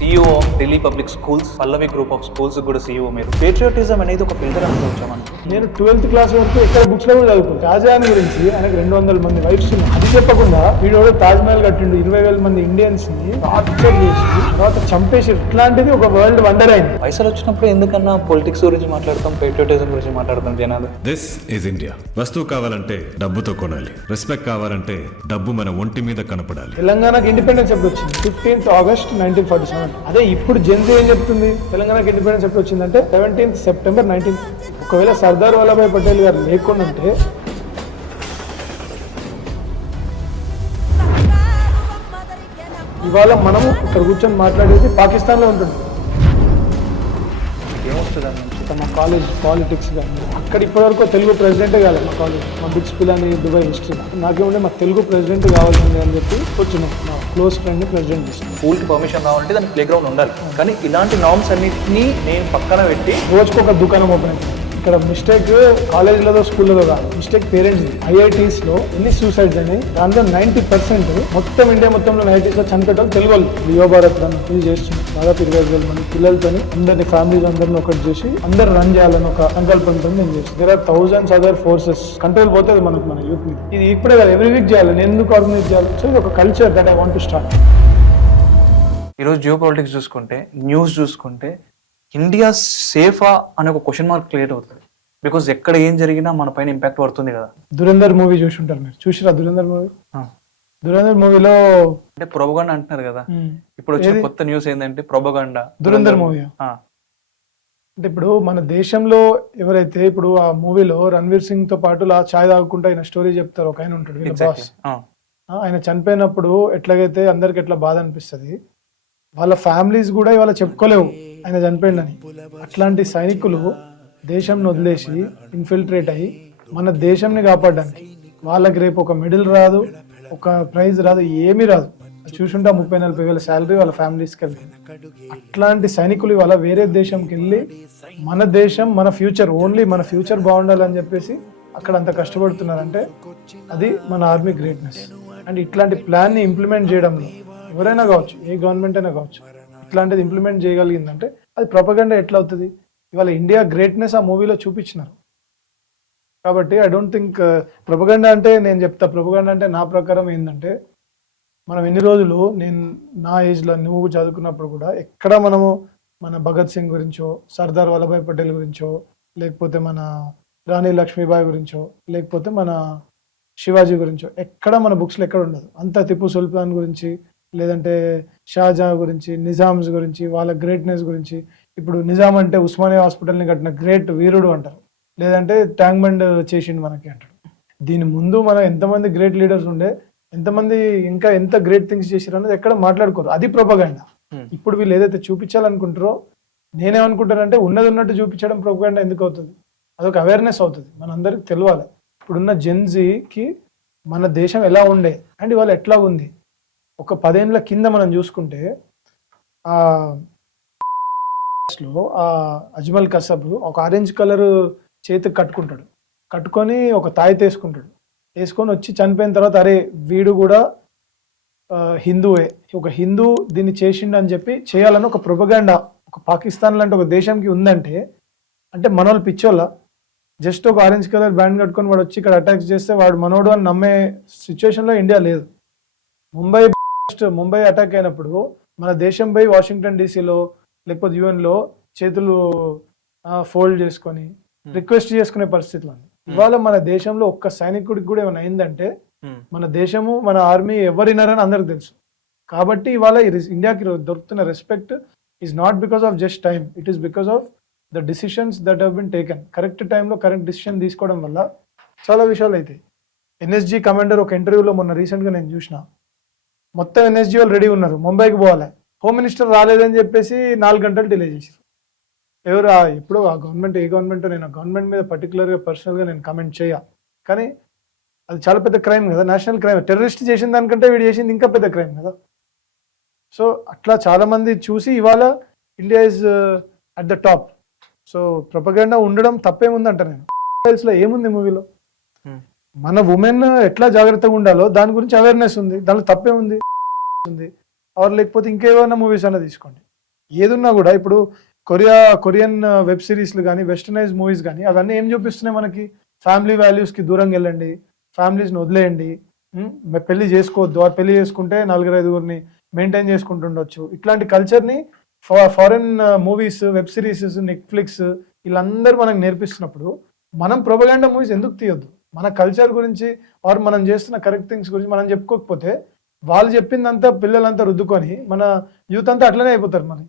CEO of Delhi public schools, Pallavi group of schools కూడా CEO మీరు. Patriotism అనేది ఒక ఫిల్టర్ అనుకోవచ్చా మనం? నేను 12th క్లాస్ వరకు ఎక్కడ బుక్స్ లో కూడా చదువుతాను. షాజహాన్ గురించి ఆయనకు 200 మంది వైఫ్స్ ఉన్నారు. అది చెప్పకుండా వీడు తాజ్ మహల్ కట్టిండు, 20,000 మంది ఇండియన్స్ ని టార్చర్ చేసి తర్వాత చంపేసి. ఇట్లాంటిది ఒక వరల్డ్ వండర్ అయింది. పైసలు వచ్చినప్పుడు ఎందుకన్నా పొలిటిక్స్ గురించి మాట్లాడతాం, పేట్రియాటిజం గురించి మాట్లాడతాం జనాలు. This is India. వస్తువు కావాలంటే డబ్బుతో కొనాలి, రెస్పెక్ట్ కావాలంటే డబ్బు మన ఒంటి మీద కనపడాలి. తెలంగాణకు ఇండిపెండెన్స్ ఎప్పుడు వచ్చింది? 15th August 1947. అదే ఇప్పుడు జెన్జీ ఏం చెప్తుంది, తెలంగాణకి ఇండిపెండెన్స్ ఎప్పుడు వచ్చిందంటే 17th September 19. ఒకవేళ సర్దార్ వల్లభాయ్ పటేల్ గారు లేకుండా ఉంటే ఇవాళ మనము ఇక్కడ కూర్చొని మాట్లాడేది పాకిస్తాన్లో ఉంటుంది. ఏమొస్తుంది అని మా కాలేజ్ పాలిటిక్స్ కానీ అక్కడ ఇప్పటివరకు తెలుగు ప్రెసిడెంటే కాలేదు. మా కాలేజ్ మా బిట్స్ పిల్లని దుబాయ్ హిస్టరీ నాకేముంటే మా తెలుగు ప్రెసిడెంట్ కావాల్సింది అని చెప్పి వచ్చినాం. మా క్లోజ్ ఫ్రెండ్ని ప్రెసిడెంట్ చేస్తున్నాం. స్కూల్కి పర్మిషన్ రావాలంటే దానికి ప్లే గ్రౌండ్ ఉండాలి. కానీ ఇలాంటి నార్మ్స్ అన్నింటినీ నేను పక్కన పెట్టి రోజుకు ఒక దుకాణం ఓపెన్ అయింది. ఇక్కడ మిస్టేక్ కాలేజ్లో స్కూల్లో కాదు, మిస్టేక్ పేరెంట్స్. IITs లో ఎన్ని సూసైడ్స్ అని దాంట్లో 90% మొత్తం ఇండియా మొత్తంలో IITs లో చనిపోవడం తెలుగు వాళ్ళు. లియో భారత్ రన్ ఫీల్ చేస్తుంది. దాదాపు 25,000 మంది పిల్లలతో అందరినీ ఫ్యామిలీస్ అందరిని ఒకటి చేసి అందరు రన్ చేయాలని ఒక సంకల్పంతో నేను చేస్తాను. There are thousands other forces. Control పోతుంది మనకు, మన యూత్ మీద. ఇది ఇప్పుడే కదా, ఎవ్రీ వీక్ చేయాలి. నేను ఎందుకు ఆర్గనైజ్ చేయాలి? సో ఇది ఒక culture that I want to start. ఈరోజు జియో పాలిటిక్స్ చూసుకుంటే, న్యూస్ చూసుకుంటే, ఇండియా సేఫా అనే ఒక క్వశ్చన్ మార్క్ క్రియేట్ అవుతుంది. బికాస్ ఎక్కడ ఏం జరిగినా మన పైన ఇంపాక్ట్ పడుతుంది కదా. దురంధర్ మూవీ చూసి ఉంటారు మీరు, చూసిరా దురంధర్ మూవీ? దురంధర్ మూవీలో అంటే ప్రొపగండా అంటున్నారు కదా. ఇప్పుడు వచ్చిన కొత్త న్యూస్ ఏంటంటే ప్రొపగండా దురంధర్ మూవీ. అంటే ఇప్పుడు మన దేశంలో ఎవరైతే ఇప్పుడు ఆ మూవీలో రణ్వీర్ సింగ్ తో పాటు చాయ్ తాగుకుంటూ ఆయన స్టోరీ చెప్తారు. ఒక ఆయన ఉంటాడు, వీళ్ళ బాస్. ఆయన చనిపోయినప్పుడు ఎట్లాగైతే అందరికి ఎట్లా బాధ అనిపిస్తుంది, వాళ్ళ ఫ్యామిలీస్ కూడా ఇవాళ చెప్పుకోలేవు ఆయన చనిపోయిందని. అట్లాంటి సైనికులు దేశంని వదిలేసి ఇన్ఫిల్ట్రేట్ అయ్యి మన దేశంని కాపాడడానికి వాళ్ళకి రేపు ఒక మెడల్ రాదు, ఒక ప్రైజ్ రాదు, ఏమీ రాదు. చూసుంటా 30-40 వేల శాలరీ వాళ్ళ ఫ్యామిలీస్కి వెళ్తుంది. అట్లాంటి సైనికులు ఇవాళ వేరే దేశంకి వెళ్ళి మన దేశం, మన ఫ్యూచర్, ఓన్లీ మన ఫ్యూచర్ బాగుండాలని చెప్పేసి అక్కడ అంత కష్టపడుతున్నారంటే అది మన ఆర్మీ గ్రేట్నెస్. అండ్ ఇట్లాంటి ప్లాన్ని ఇంప్లిమెంట్ చేయడంలో ఎవరైనా కావచ్చు, ఏ గవర్నమెంట్ అయినా కావచ్చు, ఇట్లాంటిది ఇంప్లిమెంట్ చేయగలిగిందంటే అది ప్రొపగండా ఎట్లా అవుతుంది? ఇవాళ ఇండియా గ్రేట్నెస్ ఆ మూవీలో చూపించినారు. కాబట్టి ఐ డోంట్ థింక్ ప్రొపగండా అంటే, నేను చెప్తా ప్రొపగండా అంటే నా ప్రకారం ఏంటంటే, మనం ఎన్ని రోజులు, నేను నా ఏజ్లో నువ్వు చదువుకున్నప్పుడు కూడా ఎక్కడ మనము మన భగత్ సింగ్ గురించో, సర్దార్ వల్లభాయ్ పటేల్ గురించో, లేకపోతే మన రాణి లక్ష్మీబాయి గురించో, లేకపోతే మన శివాజీ గురించో ఎక్కడ మన బుక్స్లో ఎక్కడ ఉండదు. అంతా టిప్పు సుల్తాన్ గురించి, లేదంటే షాజహాన్ గురించి, నిజామ్స్ గురించి, వాళ్ళ గ్రేట్నెస్ గురించి. ఇప్పుడు నిజాం అంటే ఉస్మానియా హాస్పిటల్ని కట్టిన గ్రేట్ వీరుడు అంటారు, లేదంటే ట్యాంక్ బండ్ చేసిండు మనకి అంటారు. దీని ముందు మనం ఎంతమంది గ్రేట్ లీడర్స్ ఉండే, ఎంతమంది ఇంకా ఎంత గ్రేట్ థింగ్స్ చేసారు అనేది ఎక్కడ మాట్లాడుకోరు. అది ప్రొపగండా. ఇప్పుడు వీళ్ళు ఏదైతే చూపించాలనుకుంటారో, నేనేమనుకుంటానంటే ఉన్నది ఉన్నట్టు చూపించడం ప్రొపగండా ఎందుకు అవుతుంది? అదొక అవేర్నెస్ అవుతుంది, మనందరికి తెలియాలి. ఇప్పుడున్న జెన్జీకి మన దేశం ఎలా ఉండే అండ్ ఇవాళ ఎట్లా ఉంది. ఒక 10 ఏళ్ళ కింద మనం చూసుకుంటే ఆ అజ్మల్ కసబ్ ఒక ఆరెంజ్ కలర్ చేతికి కట్టుకుంటాడు, కట్టుకొని ఒక తాయి తీసుకుంటాడు, వేసుకొని వచ్చి చనిపోయిన తర్వాత అరే వీడు కూడా హిందువే, ఒక హిందూ దీన్ని చేసిండు అని చెప్పి చేయాలని ఒక ప్రొపగండా ఒక పాకిస్తాన్ లాంటి ఒక దేశంకి ఉందంటే, అంటే మనోళ్ళు పిచ్చోళ్ళ జస్ట్ ఒక ఆరెంజ్ కలర్ బ్యాండ్ కట్టుకొని వాడు వచ్చి ఇక్కడ అటాక్ చేస్తే వాడు మనోడు అని నమ్మే సిచ్యువేషన్లో ఇండియా లేదు. ముంబై అటాక్ అయినప్పుడు మన దేశం పోయి వాషింగ్టన్ డీసీలో లేకపోతే UN లో చేతులు ఫోల్డ్ చేసుకొని రిక్వెస్ట్ చేసుకునే పరిస్థితులు ఉంది. ఇవాళ మన దేశంలో ఒక్క సైనికుడికి కూడా ఏమైనా అయిందంటే మన దేశము, మన ఆర్మీ ఎవరినారని అందరికి తెలుసు. కాబట్టి ఇవాళ ఇండియాకి దొరుకుతున్న respect is not because of just time, it is because of the decisions that have been taken. Correct టైంలో కరెక్ట్ డిసిషన్ తీసుకోవడం వల్ల చాలా విషయాలు అవుతాయి. NSG కమాండర్ ఒక ఇంటర్వ్యూలో మొన్న రీసెంట్గా నేను చూసిన, మొత్తం NSG వాళ్ళు రెడీ ఉన్నారు, ముంబైకి పోవాలి, హోమ్ మినిస్టర్ రాలేదని చెప్పేసి 4 గంటలు డిలే చేశారు. ఎవరు ఎప్పుడు ఆ గవర్నమెంట్, ఏ గవర్నమెంట్, నేను ఆ గవర్నమెంట్ మీద పర్టికులర్గా పర్సనల్గా నేను కమెంట్ చేయ, కానీ అది చాలా పెద్ద క్రైమ్ కదా, నేషనల్ క్రైమ్. టెర్రరిస్ట్ చేసిన దానికంటే వీడు చేసింది ఇంకా పెద్ద క్రైమ్ కదా. సో అట్లా చాలామంది చూసి ఇవాళ India is at the top. So propaganda ఉండడం తప్పేముందంట. నేను ఏముంది మూవీలో, మన ఉమెన్ ఎట్లా జాగ్రత్తగా ఉండాలో దాని గురించి అవేర్నెస్ ఉంది, దానిలో తప్పే ఉంది. ఆర్ లేకపోతే ఇంకేమైనా మూవీస్ అన్న తీసుకోండి. ఏదున్నా కూడా ఇప్పుడు కొరియన్ వెబ్ సిరీస్లు కానీ వెస్టర్నైజ్ మూవీస్ కానీ అవన్నీ ఏం చూపిస్తున్నాయి మనకి, ఫ్యామిలీ వాల్యూస్కి దూరంగా వెళ్ళండి, ఫ్యామిలీస్ని వదిలేయండి, పెళ్లి చేసుకోవద్దు, ఆ పెళ్లి చేసుకుంటే 4-5 మెయింటైన్ చేసుకుంటుండొచ్చు, ఇట్లాంటి కల్చర్ని foreign movies, web series, Netflix వీళ్ళందరూ మనకు నేర్పిస్తున్నప్పుడు మనం ప్రొపగండా మూవీస్ ఎందుకు తీయొద్దు? మన కల్చర్ గురించి ఆర్ మనం చేస్తున్న కరెక్ట్ థింగ్స్ గురించి మనం చెప్పుకోకపోతే వాళ్ళు చెప్పిందంతా పిల్లలంతా రుద్దుకొని మన యూత్ అంతా అట్లనే అయిపోతారు. మరి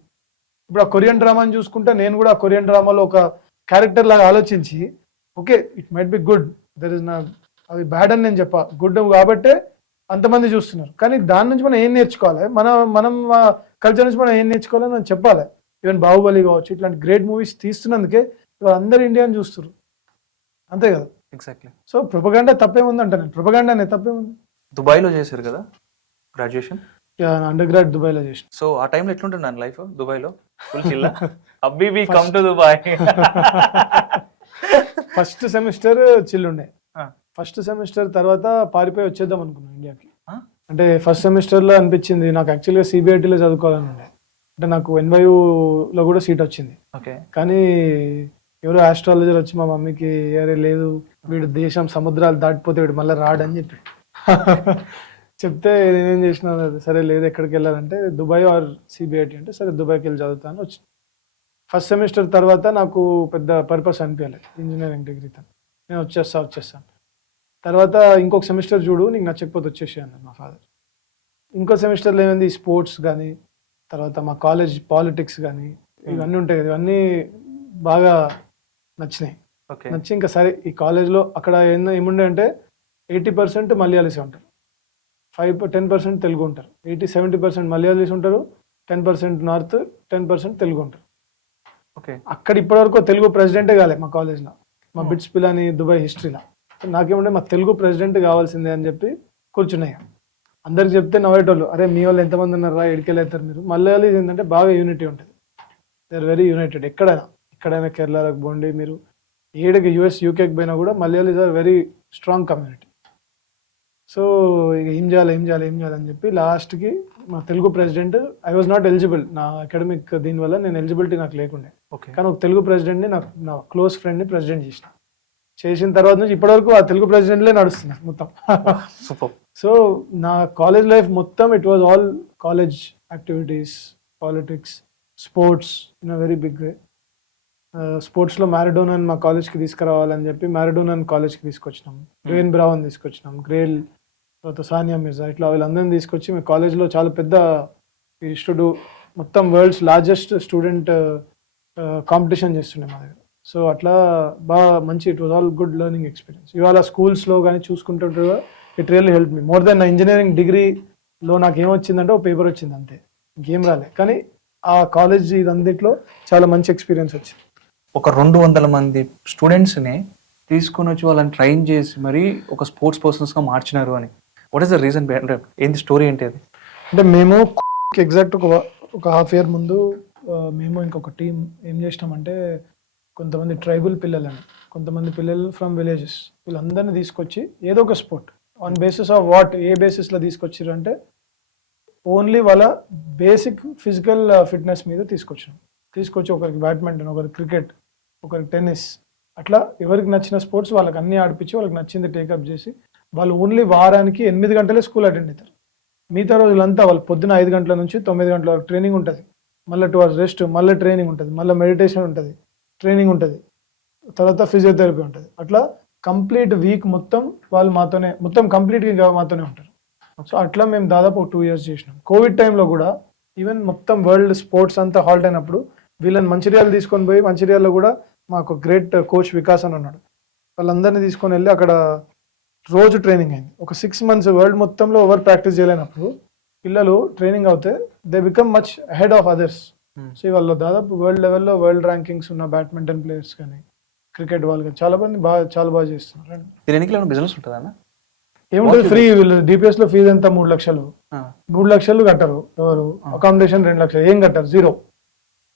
ఇప్పుడు ఆ కొరియన్ డ్రామాని చూసుకుంటే నేను కూడా ఆ కొరియన్ డ్రామాలో ఒక క్యారెక్టర్ లాగా ఆలోచించి okay it might be good, there is నా అది బ్యాడ్ అని నేను చెప్పా, గుడ్ కాబట్టే అంతమంది చూస్తున్నారు. కానీ దాని నుంచి మనం ఏం నేర్చుకోవాలి, మనం కల్చర్ నుంచి మనం ఏం నేర్చుకోవాలని మనం చెప్పాలి. ఈవెన్ బాహుబలి కావచ్చు, ఇట్లాంటి గ్రేట్ మూవీస్ తీస్తున్నందుకే అందరు ఇండియాని చూస్తారు, అంతే కదా. ఎగ్జాక్ట్లీ. సో ప్రొపగండా తప్పేముంది అంటే, నేను ప్రొపగండా అనే తప్పేముంది. దుబాయ్లో చేశారు కదా గ్రాడ్యుయేషన్, అండర్ గ్రాడ్ దుబాయ్లో చేసిన. సో ఆ టైంలో ఎట్లుంటుంది లైఫ్ దుబాయ్లో? ఫుల్ చిల్లా అబ్బీ come to Dubai. First semester చిల్లుండే, ఫస్ట్ సెమిస్టర్ తర్వాత పారిపోయి వచ్చేద్దాం అనుకున్నాను ఇండియాకి. అంటే ఫస్ట్ సెమిస్టర్లో అనిపించింది నాకు యాక్చువల్గా సిబిఐటీలో చదువుకోవాలని ఉండే, అంటే నాకు NYUలో కూడా సీట్ వచ్చింది. ఓకే. కానీ ఎవరో ఆస్ట్రాలజర్ వచ్చి మా మమ్మీకి అరే లేదు వీడు దేశం సముద్రాలు దాటిపోతే వీడు మళ్ళీ రాడని చెప్పి చెప్తే నేనేం చేసిన, సరే లేదు ఎక్కడికి వెళ్ళాలంటే దుబాయ్ ఆర్ సిబిఐటీ అంటే సరే దుబాయ్కి వెళ్ళి చదువుతాను వచ్చి. ఫస్ట్ సెమిస్టర్ తర్వాత నాకు పెద్ద పర్పస్ అనిపించలేదు ఇంజనీరింగ్ డిగ్రీతో, నేను వచ్చేస్తాను. తర్వాత ఇంకొక సెమిస్టర్ చూడు నీకు నచ్చకపోతే వచ్చేసి అన్నారు మా ఫాదర్. ఇంకో సెమిస్టర్లో ఏమైంది, స్పోర్ట్స్ కానీ తర్వాత మా కాలేజ్ పాలిటిక్స్ కానీ ఇవన్నీ ఉంటాయి కదా, ఇవన్నీ బాగా నచ్చినాయి. నచ్చి ఇంకా సరే ఈ కాలేజ్లో అక్కడ ఏముండే అంటే 80% మలయాళీస్ ఉంటారు, 10% తెలుగు ఉంటారు, 70% మలయాళీస్ ఉంటారు, 10% నార్త్, 10% తెలుగు ఉంటారు. ఓకే. అక్కడ ఇప్పటివరకు తెలుగు ప్రెసిడెంటే కాలే మా కాలేజ్లో, మా బిట్స్ పిల్లని దుబాయ్ హిస్టరీలో. నాకేమంటే మా తెలుగు ప్రెసిడెంట్ కావాల్సిందే అని చెప్పి కూర్చున్నాయి. అందరికి చెప్తే నవ్వేటోళ్ళు, అరే మీ వాళ్ళు ఎంతమంది ఉన్నారా ఎడికెళ్ళి అవుతారు మీరు. మలయాళీ ఏంటంటే బాగా యూనిటీ ఉంటుంది, దే ఆర్ వెరీ యూనైటెడ్. ఎక్కడైనా కేరళకు పోండి మీరు, ఏడకి US UKకి పోయినా కూడా Malayalis are very strong community. So ఇక ఏం చేయాలి అని చెప్పి లాస్ట్కి మా Telugu president, I was not eligible, నా అకాడమిక్ దీనివల్ల నేను ఎలిజిబిలిటీ నాకు లేకుండే. కానీ ఒక తెలుగు ప్రెసిడెంట్ని నా క్లోజ్ ఫ్రెండ్ని ప్రెసిడెంట్ చేసిన తర్వాత నుంచి ఇప్పటివరకు ఆ తెలుగు ప్రెసిడెంట్లే నడుస్తున్నారు మొత్తం. సూపర్. సో నా కాలేజ్ లైఫ్ మొత్తం it was all college activities, politics, sports in a very big way. స్పోర్ట్స్లో మ్యారడోనాని మా కాలేజ్కి తీసుకురావాలని చెప్పి మ్యారడోనాని కాలేజ్కి తీసుకొచ్చినాం, డ్వేన్ బ్రౌన్ తీసుకొచ్చినాం, గ్రేల్, తర్వాత సానియా మిర్జా, ఇట్లా వీళ్ళందరినీ తీసుకొచ్చి మీ కాలేజ్లో చాలా పెద్ద ఇన్స్టిట్యూట్ మొత్తం వరల్డ్స్ లార్జెస్ట్ స్టూడెంట్ కాంపిటీషన్ చేస్తుండే మా దగ్గర. సో అట్లా బాగా మంచి, it was all good learning experience. ఇవాళ స్కూల్స్లో కానీ చూసుకుంటుంటే it really help me more than నా ఇంజనీరింగ్ డిగ్రీలో నాకు ఏమొచ్చిందంటే ఒక పేపర్ వచ్చింది అంతే, ఇంకేం రాలే. కానీ ఆ కాలేజ్ ఇదందిట్లో చాలా మంచి ఎక్స్పీరియన్స్ వచ్చింది. ఒక 200 మంది స్టూడెంట్స్ని తీసుకొని వచ్చి వాళ్ళని ట్రైన్ చేసి మరి ఒక స్పోర్ట్స్ పర్సన్స్గా మార్చినారు అని, వాట్ ఈస్ ద రీజన్? అంటే ఏంటి స్టోరీ ఏంటి అది? అంటే మేము ఎగ్జాక్ట్ ఒక హాఫ్ ఇయర్ ముందు మేము ఇంకొక టీం ఏం చేసినామంటే కొంతమంది ట్రైబల్ పిల్లలని, కొంతమంది పిల్లలు ఫ్రమ్ విలేజెస్, వీళ్ళందరినీ తీసుకొచ్చి ఏదో ఒక sport on basis of what, ఏ బేసిస్లో తీసుకొచ్చారు అంటే ఓన్లీ వాళ్ళ బేసిక్ ఫిజికల్ ఫిట్నెస్ మీద తీసుకొచ్చి ఒకరికి బ్యాడ్మింటన్, ఒకరికి క్రికెట్, ఒకరికి టెన్నిస్, అట్లా ఎవరికి నచ్చిన స్పోర్ట్స్ వాళ్ళకి అన్నీ ఆడిపించి వాళ్ళకి నచ్చింది టేకప్ చేసి వాళ్ళు ఓన్లీ వారానికి 8 గంటలే స్కూల్ అటెండ్ అవుతారు. మిగతా రోజులంతా వాళ్ళు పొద్దున 5 గంటల నుంచి 9 గంటల వరకు ట్రైనింగ్ ఉంటుంది, మళ్ళీ 2 hours రెస్ట్, మళ్ళీ ట్రైనింగ్ ఉంటుంది, మళ్ళీ మెడిటేషన్ ఉంటుంది, ట్రైనింగ్ ఉంటుంది, తర్వాత ఫిజియోథెరపీ ఉంటుంది. అట్లా కంప్లీట్ వీక్ మొత్తం వాళ్ళు మొత్తం కంప్లీట్గా మాతోనే ఉంటారు. సో అట్లా మేము దాదాపు 2 years చేసినాం. కోవిడ్ టైంలో కూడా ఈవెన్ మొత్తం వరల్డ్ స్పోర్ట్స్ అంతా హాల్ట్ అయినప్పుడు వీళ్ళని మంచిర్యాల తీసుకొని పోయి, మంచిర్యాలలో కూడా మాకు గ్రేట్ కోచ్ వికాస్ అని ఉన్నాడు, వాళ్ళందరినీ తీసుకొని వెళ్ళి అక్కడ రోజు ట్రైనింగ్ అయింది. ఒక 6 months వరల్డ్ మొత్తంలో ఓవర్ ప్రాక్టీస్ చేయలేనప్పుడు పిల్లలు ట్రైనింగ్ అవుతే they become much ahead of others. So వాళ్ళు దాదాపు వరల్డ్ లెవెల్లో వరల్డ్ ర్యాంకింగ్స్ ఉన్న బ్యాడ్మింటన్ ప్లేయర్స్ కానీ క్రికెట్ వాళ్ళు కానీ చాలా మంది చాలా బాగా చేస్తున్నారు. దీనికి బిజినెస్ ఉంటుందా? ఏముంటుంది, ఫ్రీ. వీళ్ళు DPS లో ఫీజు ఎంత 3 లక్షలు, 3 లక్షలు కట్టరు ఎవరు, అకామిడేషన్ 2 లక్షలు, ఏం కట్టరు, జీరో,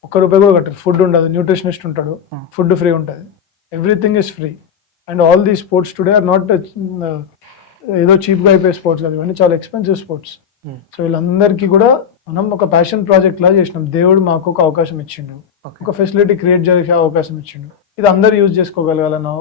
₹1 కూడా కట్టరు. ఫుడ్ ఉండదు, న్యూట్రిషనిస్ట్ ఉంటాడు, ఫుడ్ ఫ్రీ ఉంటుంది, everything is free. And all the sports today are not ఏదో చీప్గా అయిపోయే స్పోర్ట్స్ కాదు, ఇవన్నీ చాలా ఎక్స్పెన్సివ్ స్పోర్ట్స్. సో వీళ్ళందరికీ కూడా మనం ఒక ప్యాషన్ ప్రాజెక్ట్ లా చేసినాం. దేవుడు మాకు ఒక అవకాశం ఇచ్చిండు, ఒక ఫెసిలిటీ క్రియేట్ చేసే అవకాశం ఇచ్చిండు, ఇది అందరు యూజ్ చేసుకోగలగాలన్న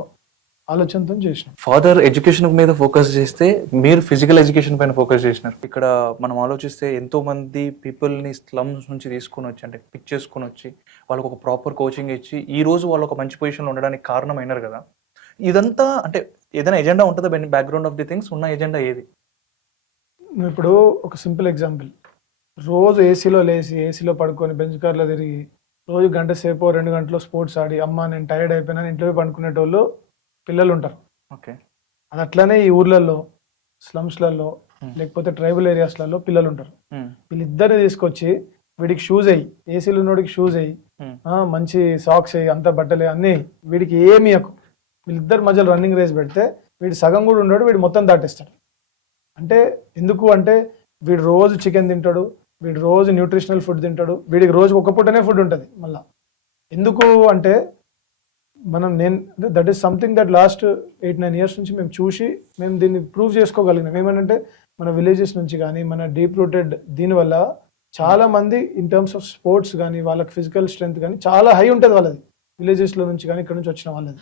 ఆలోచనతో చేసినాం. ఫాదర్ ఎడ్యుకేషన్ మీద ఫోకస్ చేస్తే మీరు ఫిజికల్ ఎడ్యుకేషన్ పైన ఫోకస్ చేసినారు. ఇక్కడ మనం ఆలోచిస్తే ఎంతో మంది పీపుల్ని స్లమ్స్ నుంచి తీసుకొని వచ్చి, అంటే పిక్ చేసుకొని వచ్చి వాళ్ళకు ఒక ప్రాపర్ కోచింగ్ ఇచ్చి ఈ రోజు వాళ్ళు ఒక మంచి పొజిషన్లో ఉండడానికి కారణమైనారు కదా. ఇదంతా అంటే ఏదైనా ఎజెండా ఉంటుందా బ్యాక్గ్రౌండ్ ఆఫ్ ది థింగ్స్? ఉన్న ఎజెండా ఏది? నువ్వు ఇప్పుడు ఒక సింపుల్ ఎగ్జాంపుల్, రోజు ఏసీలో లేచి ఏసీలో పడుకొని బెంచ్ కార్లో తిరిగి రోజు గంట సేపు 2 గంటలు స్పోర్ట్స్ ఆడి అమ్మ నేను టైర్డ్ అయిపోయినా ఇంట్లో పండుకునేటోళ్ళు పిల్లలు ఉంటారు. ఓకే, అది అట్లానే ఈ ఊర్లలో స్లమ్స్లలో లేకపోతే ట్రైబల్ ఏరియాస్లలో పిల్లలు ఉంటారు. వీళ్ళిద్దరిని తీసుకొచ్చి వీడికి షూస్ అయ్యి, ఏసీలో ఉన్నోడికి షూస్ అయ్యి, మంచి సాక్స్ అయ్యి, అంత బట్టలు అన్నీ వీడికి ఏమి వీళ్ళిద్దరు మధ్యలో రన్నింగ్ రేస్ పెడితే వీడు సగం కూడా ఉండడు, వీడు మొత్తం దాటేస్తాడు. అంటే ఎందుకు అంటే వీడు రోజు చికెన్ తింటాడు, వీడు రోజు న్యూట్రిషనల్ ఫుడ్ తింటాడు, వీడికి రోజు ఒక పూటనే ఫుడ్ ఉంటుంది. మళ్ళీ ఎందుకు అంటే నేను that is something that last 8-9 years నుంచి మేము చూసి మేము దీన్ని ప్రూవ్ చేసుకోగలిగినాం. ఏమనంటే మన విలేజెస్ నుంచి కానీ మన డీప్ రూటెడ్ దీనివల్ల చాలా మంది ఇన్ టర్మ్స్ ఆఫ్ స్పోర్ట్స్ కానీ వాళ్ళకి ఫిజికల్ స్ట్రెంత్ కానీ చాలా హై ఉంటుంది వాళ్ళది, విలేజెస్లో నుంచి కానీ ఇక్కడ నుంచి వచ్చిన వాళ్ళది.